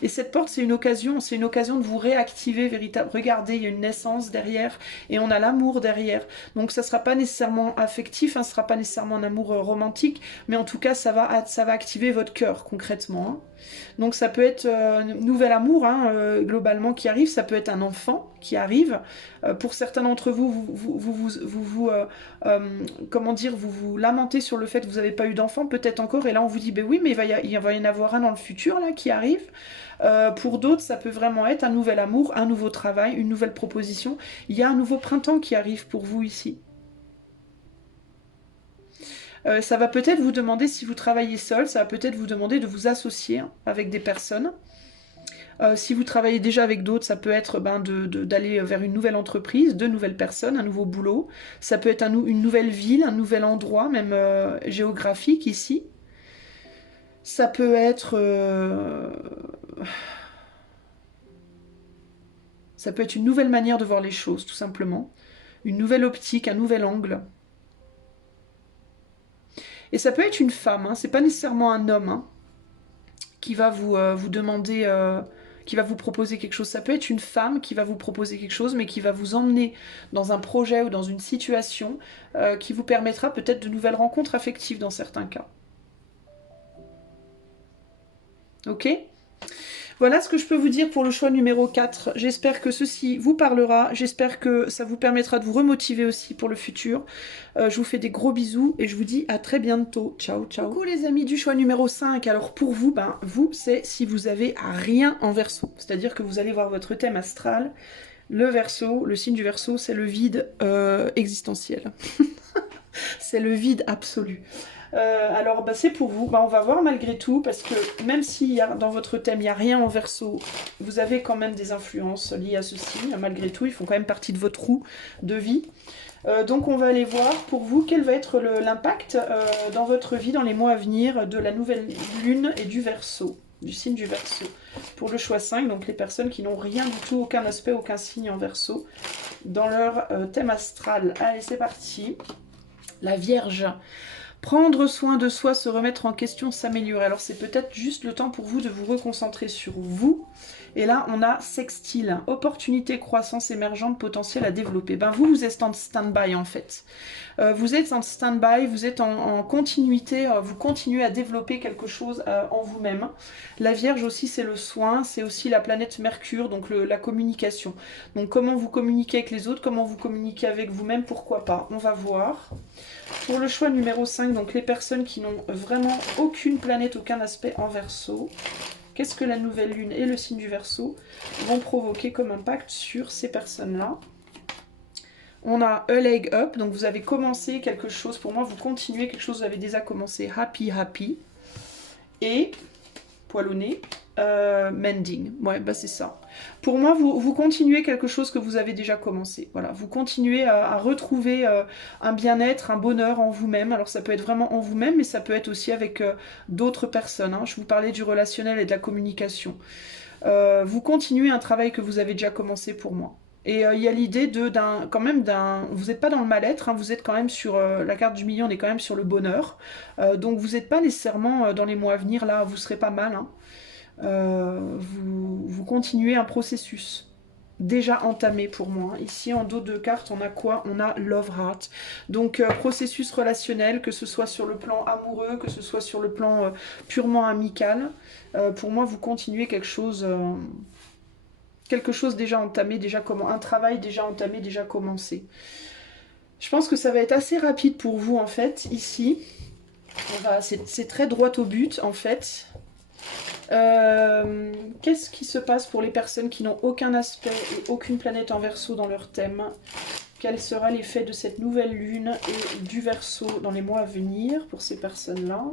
Et cette porte, c'est une occasion de vous réactiver véritablement. Regardez, il y a une naissance derrière et on a l'amour derrière. Donc ça ne sera pas nécessairement affectif, hein, ce ne sera pas nécessairement un amour romantique, mais en tout cas, ça va activer votre cœur concrètement. Hein. Donc ça peut être nouvel amour, hein, globalement, qui arrive, ça peut être un enfant qui arrive. Pour certains d'entre vous, comment dire, vous vous lamentez sur le fait que vous n'avez pas eu d'enfant, peut-être encore, et là on vous dit, ben oui, mais il va y en avoir un dans le futur, là, qui arrive. Pour d'autres, ça peut vraiment être un nouvel amour, un nouveau travail, une nouvelle proposition. Il y a un nouveau printemps qui arrive pour vous ici. Ça va peut-être vous demander, si vous travaillez seul, ça va peut-être vous demander de vous associer avec des personnes. Si vous travaillez déjà avec d'autres, ça peut être d'aller vers une nouvelle entreprise, de nouvelles personnes, un nouveau boulot. Ça peut être une nouvelle ville, un nouvel endroit, même géographique ici. Ça peut être... Ça peut être une nouvelle manière de voir les choses, tout simplement. Une nouvelle optique, un nouvel angle. Et ça peut être une femme, hein, c'est pas nécessairement un homme hein, qui va vous demander, qui va vous proposer quelque chose. Ça peut être une femme qui va vous proposer quelque chose, mais qui va vous emmener dans un projet ou dans une situation qui vous permettra peut-être de nouvelles rencontres affectives dans certains cas. Ok ? Voilà ce que je peux vous dire pour le choix numéro 4. J'espère que ceci vous parlera. J'espère que ça vous permettra de vous remotiver aussi pour le futur. Je vous fais des gros bisous et je vous dis à très bientôt. Ciao, ciao. Coucou les amis du choix numéro 5. Alors pour vous, c'est si vous avez rien en Verseau. C'est-à-dire que vous allez voir votre thème astral. Le Verseau, le signe du Verseau, c'est le vide existentiel. C'est le vide absolu. Alors c'est pour vous, on va voir malgré tout, parce que même si dans votre thème il n'y a rien en Verseau, vous avez quand même des influences liées à ce signe, malgré tout, ils font quand même partie de votre roue de vie. Donc on va aller voir pour vous quel va être l'impact dans votre vie dans les mois à venir de la nouvelle lune et du Verseau, du signe du Verseau. Pour le choix 5, donc les personnes qui n'ont rien du tout, aucun aspect, aucun signe en Verseau dans leur thème astral. Allez, c'est parti. La Vierge. Prendre soin de soi, se remettre en question, s'améliorer. Alors c'est peut-être juste le temps pour vous de vous reconcentrer sur vous. Et là, on a sextile, opportunité, croissance émergente, potentiel à développer. Ben vous, vous êtes en stand-by en fait. Vous êtes en stand-by, vous êtes en continuité, vous continuez à développer quelque chose en vous-même. La Vierge aussi, c'est le soin, c'est aussi la planète Mercure, donc la communication. Donc comment vous communiquez avec les autres, comment vous communiquez avec vous-même, pourquoi pas. On va voir. Pour le choix numéro 5, donc les personnes qui n'ont vraiment aucune planète, aucun aspect en Verseau, qu'est-ce que la nouvelle lune et le signe du Verseau vont provoquer comme impact sur ces personnes-là? On a a leg up, donc vous avez commencé quelque chose, pour moi vous continuez quelque chose, vous avez déjà commencé happy happy, et poil au nez, mending, ouais bah c'est ça. Pour moi vous continuez quelque chose que vous avez déjà commencé, voilà, vous continuez à retrouver un bien-être, un bonheur en vous-même, alors ça peut être vraiment en vous-même, mais ça peut être aussi avec d'autres personnes, hein. Je vous parlais du relationnel et de la communication. Vous continuez un travail que vous avez déjà commencé pour moi. Et il y a l'idée quand même d'un... Vous n'êtes pas dans le mal-être, hein, vous êtes quand même sur... la carte du million, on est quand même sur le bonheur. Donc vous n'êtes pas nécessairement dans les mois à venir, là, vous serez pas mal. Hein. Vous continuez un processus déjà entamé pour moi. Ici, en dos de carte, on a quoi? On a Love Heart. Donc, processus relationnel, que ce soit sur le plan amoureux, que ce soit sur le plan purement amical. Pour moi, vous continuez quelque chose déjà entamé, un travail déjà entamé, déjà commencé. Je pense que ça va être assez rapide pour vous, en fait, ici. C'est très droit au but, en fait. Qu'est-ce qui se passe pour les personnes qui n'ont aucun aspect et aucune planète en Verseau dans leur thème? Quel sera l'effet de cette nouvelle lune et du Verseau dans les mois à venir pour ces personnes-là?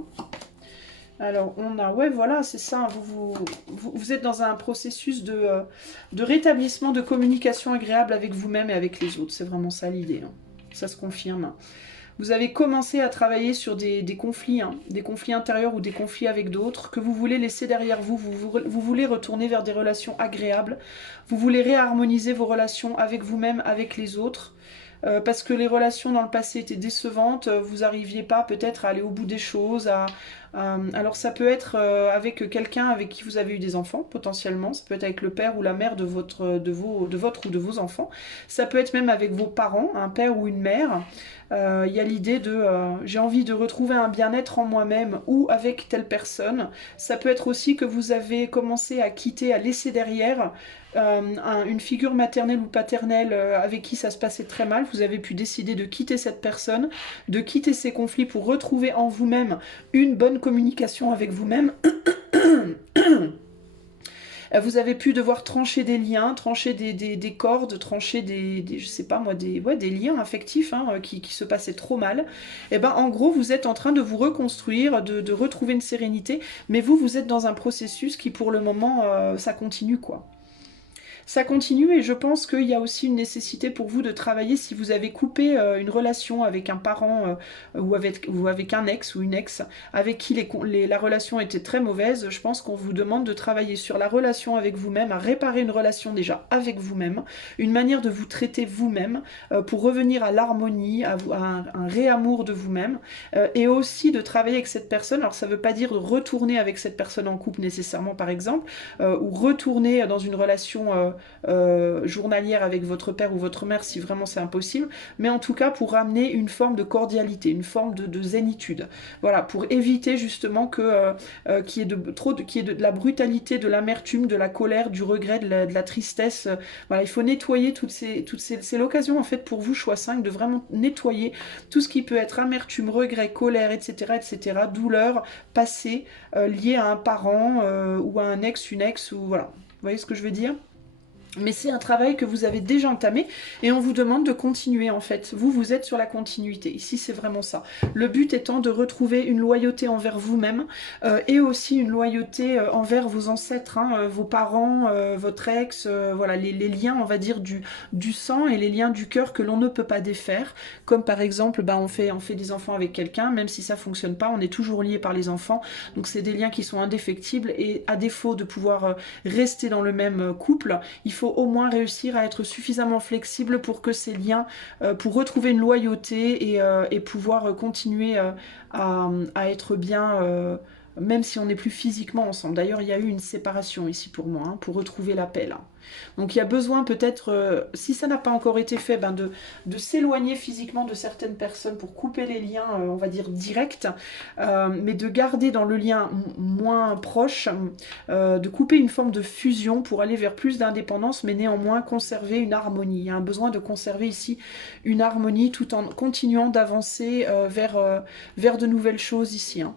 Alors, on a... Ouais, voilà, c'est ça. Vous êtes dans un processus de rétablissement de communication agréable avec vous-même et avec les autres. C'est vraiment ça l'idée. Hein. Ça se confirme. Vous avez commencé à travailler sur des conflits, hein, des conflits intérieurs ou des conflits avec d'autres, que vous voulez laisser derrière vous. Vous voulez retourner vers des relations agréables. Vous voulez réharmoniser vos relations avec vous-même, avec les autres. Parce que les relations dans le passé étaient décevantes, vous n'arriviez pas peut-être à aller au bout des choses. Alors ça peut être avec quelqu'un avec qui vous avez eu des enfants potentiellement, ça peut être avec le père ou la mère de votre ou de vos enfants, ça peut être même avec vos parents, un père ou une mère. Il y a l'idée de j'ai envie de retrouver un bien-être en moi-même ou avec telle personne. Ça peut être aussi que vous avez commencé à quitter, à laisser derrière une figure maternelle ou paternelle avec qui ça se passait très mal. Vous avez pu décider de quitter cette personne, de quitter ces conflits pour retrouver en vous-même une bonne communication avec vous-même. Vous avez pu devoir trancher des liens, trancher des cordes, trancher je sais pas moi, des liens affectifs hein, qui se passaient trop mal. Et ben en gros, vous êtes en train de vous reconstruire, de retrouver une sérénité, mais vous êtes dans un processus qui pour le moment, ça continue quoi. Ça continue et je pense qu'il y a aussi une nécessité pour vous de travailler si vous avez coupé une relation avec un parent ou avec un ex ou une ex avec qui la relation était très mauvaise. Je pense qu'on vous demande de travailler sur la relation avec vous-même, à réparer une relation déjà avec vous-même, une manière de vous traiter vous-même pour revenir à l'harmonie, à un réamour de vous-même et aussi de travailler avec cette personne. Alors ça ne veut pas dire retourner avec cette personne en couple nécessairement par exemple ou retourner dans une relation journalière avec votre père ou votre mère si vraiment c'est impossible, mais en tout cas pour ramener une forme de cordialité, une forme de zénitude. Voilà, pour éviter justement qu'il y ait de la brutalité, de l'amertume, de la colère, du regret, de la tristesse. Voilà, il faut nettoyer c'est l'occasion en fait pour vous, choix 5, de vraiment nettoyer tout ce qui peut être amertume, regret, colère, etc., douleur passée liée à un parent ou à un ex, une ex, ou voilà. Vous voyez ce que je veux dire ? Mais c'est un travail que vous avez déjà entamé et on vous demande de continuer en fait. Vous êtes sur la continuité. Ici, c'est vraiment ça. Le but étant de retrouver une loyauté envers vous-même et aussi une loyauté envers vos ancêtres, hein, vos parents, votre ex, voilà, les liens, on va dire, du sang et les liens du cœur que l'on ne peut pas défaire. Comme par exemple, bah, on fait des enfants avec quelqu'un, même si ça ne fonctionne pas, on est toujours lié par les enfants. Donc c'est des liens qui sont indéfectibles et à défaut de pouvoir rester dans le même couple, il faut au moins réussir à être suffisamment flexible pour que ces liens, pour retrouver une loyauté et pouvoir continuer à être bien, même si on n'est plus physiquement ensemble. D'ailleurs, il y a eu une séparation ici pour moi, hein, pour retrouver la paix là. Donc il y a besoin peut-être, si ça n'a pas encore été fait, ben de s'éloigner physiquement de certaines personnes pour couper les liens, on va dire directs, mais de garder dans le lien moins proche, de couper une forme de fusion pour aller vers plus d'indépendance, mais néanmoins conserver une harmonie. Il y a un besoin de conserver ici une harmonie tout en continuant d'avancer vers de nouvelles choses ici, hein.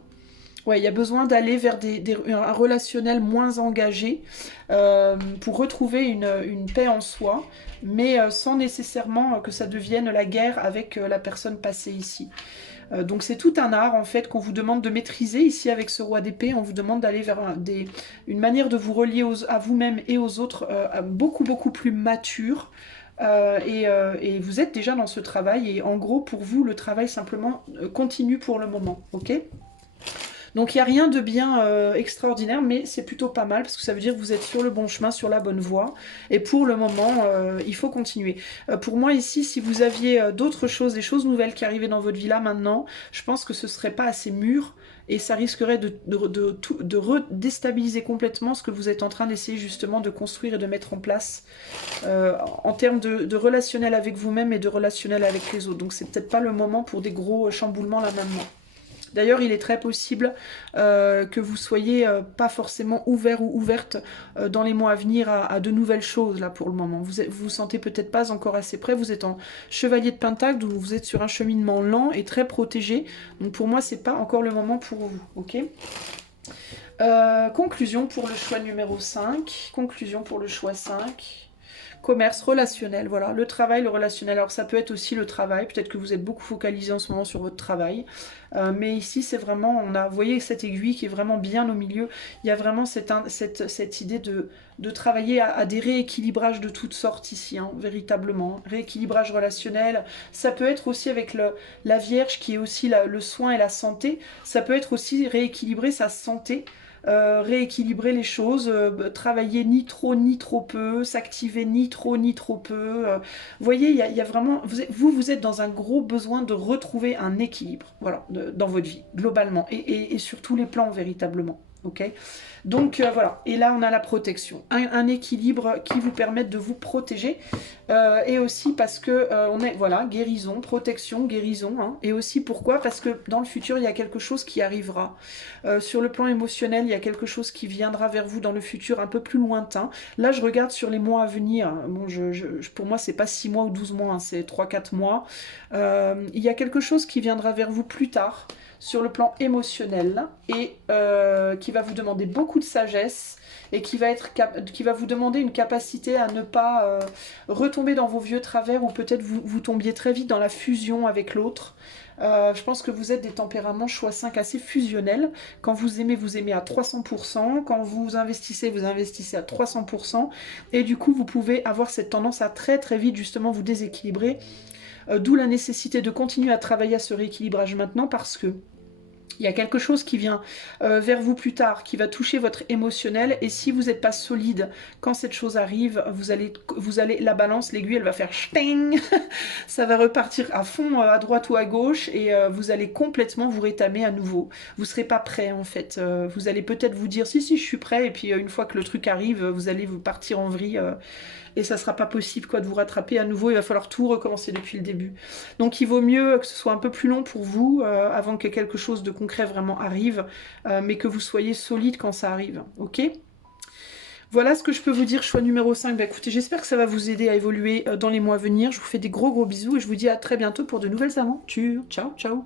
Ouais, il y a besoin d'aller vers un relationnel moins engagé pour retrouver une paix en soi, mais sans nécessairement que ça devienne la guerre avec la personne passée ici. Donc c'est tout un art en fait qu'on vous demande de maîtriser ici avec ce roi d'épée. On vous demande d'aller vers une manière de vous relier à vous-même et aux autres beaucoup beaucoup plus mature. Et vous êtes déjà dans ce travail et en gros pour vous le travail simplement continue pour le moment, ok ? Donc il n'y a rien de bien extraordinaire, mais c'est plutôt pas mal, parce que ça veut dire que vous êtes sur le bon chemin, sur la bonne voie. Et pour le moment, il faut continuer. Pour moi ici, si vous aviez d'autres choses, des choses nouvelles qui arrivaient dans votre vie là maintenant, je pense que ce serait pas assez mûr, et ça risquerait de redéstabiliser complètement ce que vous êtes en train d'essayer justement de construire et de mettre en place en termes de relationnel avec vous-même et de relationnel avec les autres. Donc c'est peut-être pas le moment pour des gros chamboulements là maintenant. D'ailleurs, il est très possible que vous soyez pas forcément ouvert ou ouverte dans les mois à venir à de nouvelles choses là pour le moment. Vous vous sentez peut-être pas encore assez prêt. Vous êtes en chevalier de Pentacle, donc vous êtes sur un cheminement lent et très protégé. Donc pour moi, c'est pas encore le moment pour vous. Ok. Conclusion pour le choix numéro 5. Conclusion pour le choix 5. Commerce, relationnel, voilà, le travail, le relationnel. Alors ça peut être aussi le travail, peut-être que vous êtes beaucoup focalisé en ce moment sur votre travail, mais ici c'est vraiment, vous voyez cette aiguille qui est vraiment bien au milieu, il y a vraiment cette idée de travailler à des rééquilibrages de toutes sortes ici, hein, véritablement, rééquilibrage relationnel, ça peut être aussi avec la Vierge qui est aussi le soin et la santé, ça peut être aussi rééquilibrer sa santé, rééquilibrer les choses, travailler ni trop peu, s'activer ni trop peu. Vous voyez, il y a vraiment... Vous êtes dans un gros besoin de retrouver un équilibre, voilà, dans votre vie, globalement, et sur tous les plans, véritablement. Ok, donc voilà, et là on a la protection, un équilibre qui vous permette de vous protéger, et aussi parce que on est, voilà, guérison, protection, guérison, hein, et aussi pourquoi, parce que dans le futur il y a quelque chose qui arrivera, sur le plan émotionnel il y a quelque chose qui viendra vers vous dans le futur un peu plus lointain. Là je regarde sur les mois à venir, bon, pour moi c'est pas 6 mois ou 12 mois, hein, c'est 3-4 mois, il y a quelque chose qui viendra vers vous plus tard, sur le plan émotionnel, et qui va vous demander beaucoup de sagesse, et qui va vous demander une capacité à ne pas retomber dans vos vieux travers, ou peut-être vous tombiez très vite dans la fusion avec l'autre. Je pense que vous êtes des tempéraments choix 5 assez fusionnels. Quand vous aimez à 300%. Quand vous investissez à 300%. Et du coup, vous pouvez avoir cette tendance à très très vite justement vous déséquilibrer. D'où la nécessité de continuer à travailler à ce rééquilibrage maintenant, parce que il y a quelque chose qui vient vers vous plus tard, qui va toucher votre émotionnel, et si vous n'êtes pas solide quand cette chose arrive, vous allez la balance, l'aiguille, elle va faire ch'ting, ça va repartir à fond à droite ou à gauche, et vous allez complètement vous rétamer à nouveau. Vous ne serez pas prêt en fait. Vous allez peut-être vous dire si je suis prêt, et puis une fois que le truc arrive, vous allez vous partir en vrille. Et ça sera pas possible quoi de vous rattraper à nouveau, il va falloir tout recommencer depuis le début. Donc il vaut mieux que ce soit un peu plus long pour vous, avant que quelque chose de concret vraiment arrive, mais que vous soyez solide quand ça arrive, ok ? Voilà ce que je peux vous dire, choix numéro 5. Bah, écoutez, j'espère que ça va vous aider à évoluer dans les mois à venir. Je vous fais des gros bisous et je vous dis à très bientôt pour de nouvelles aventures. Ciao, ciao.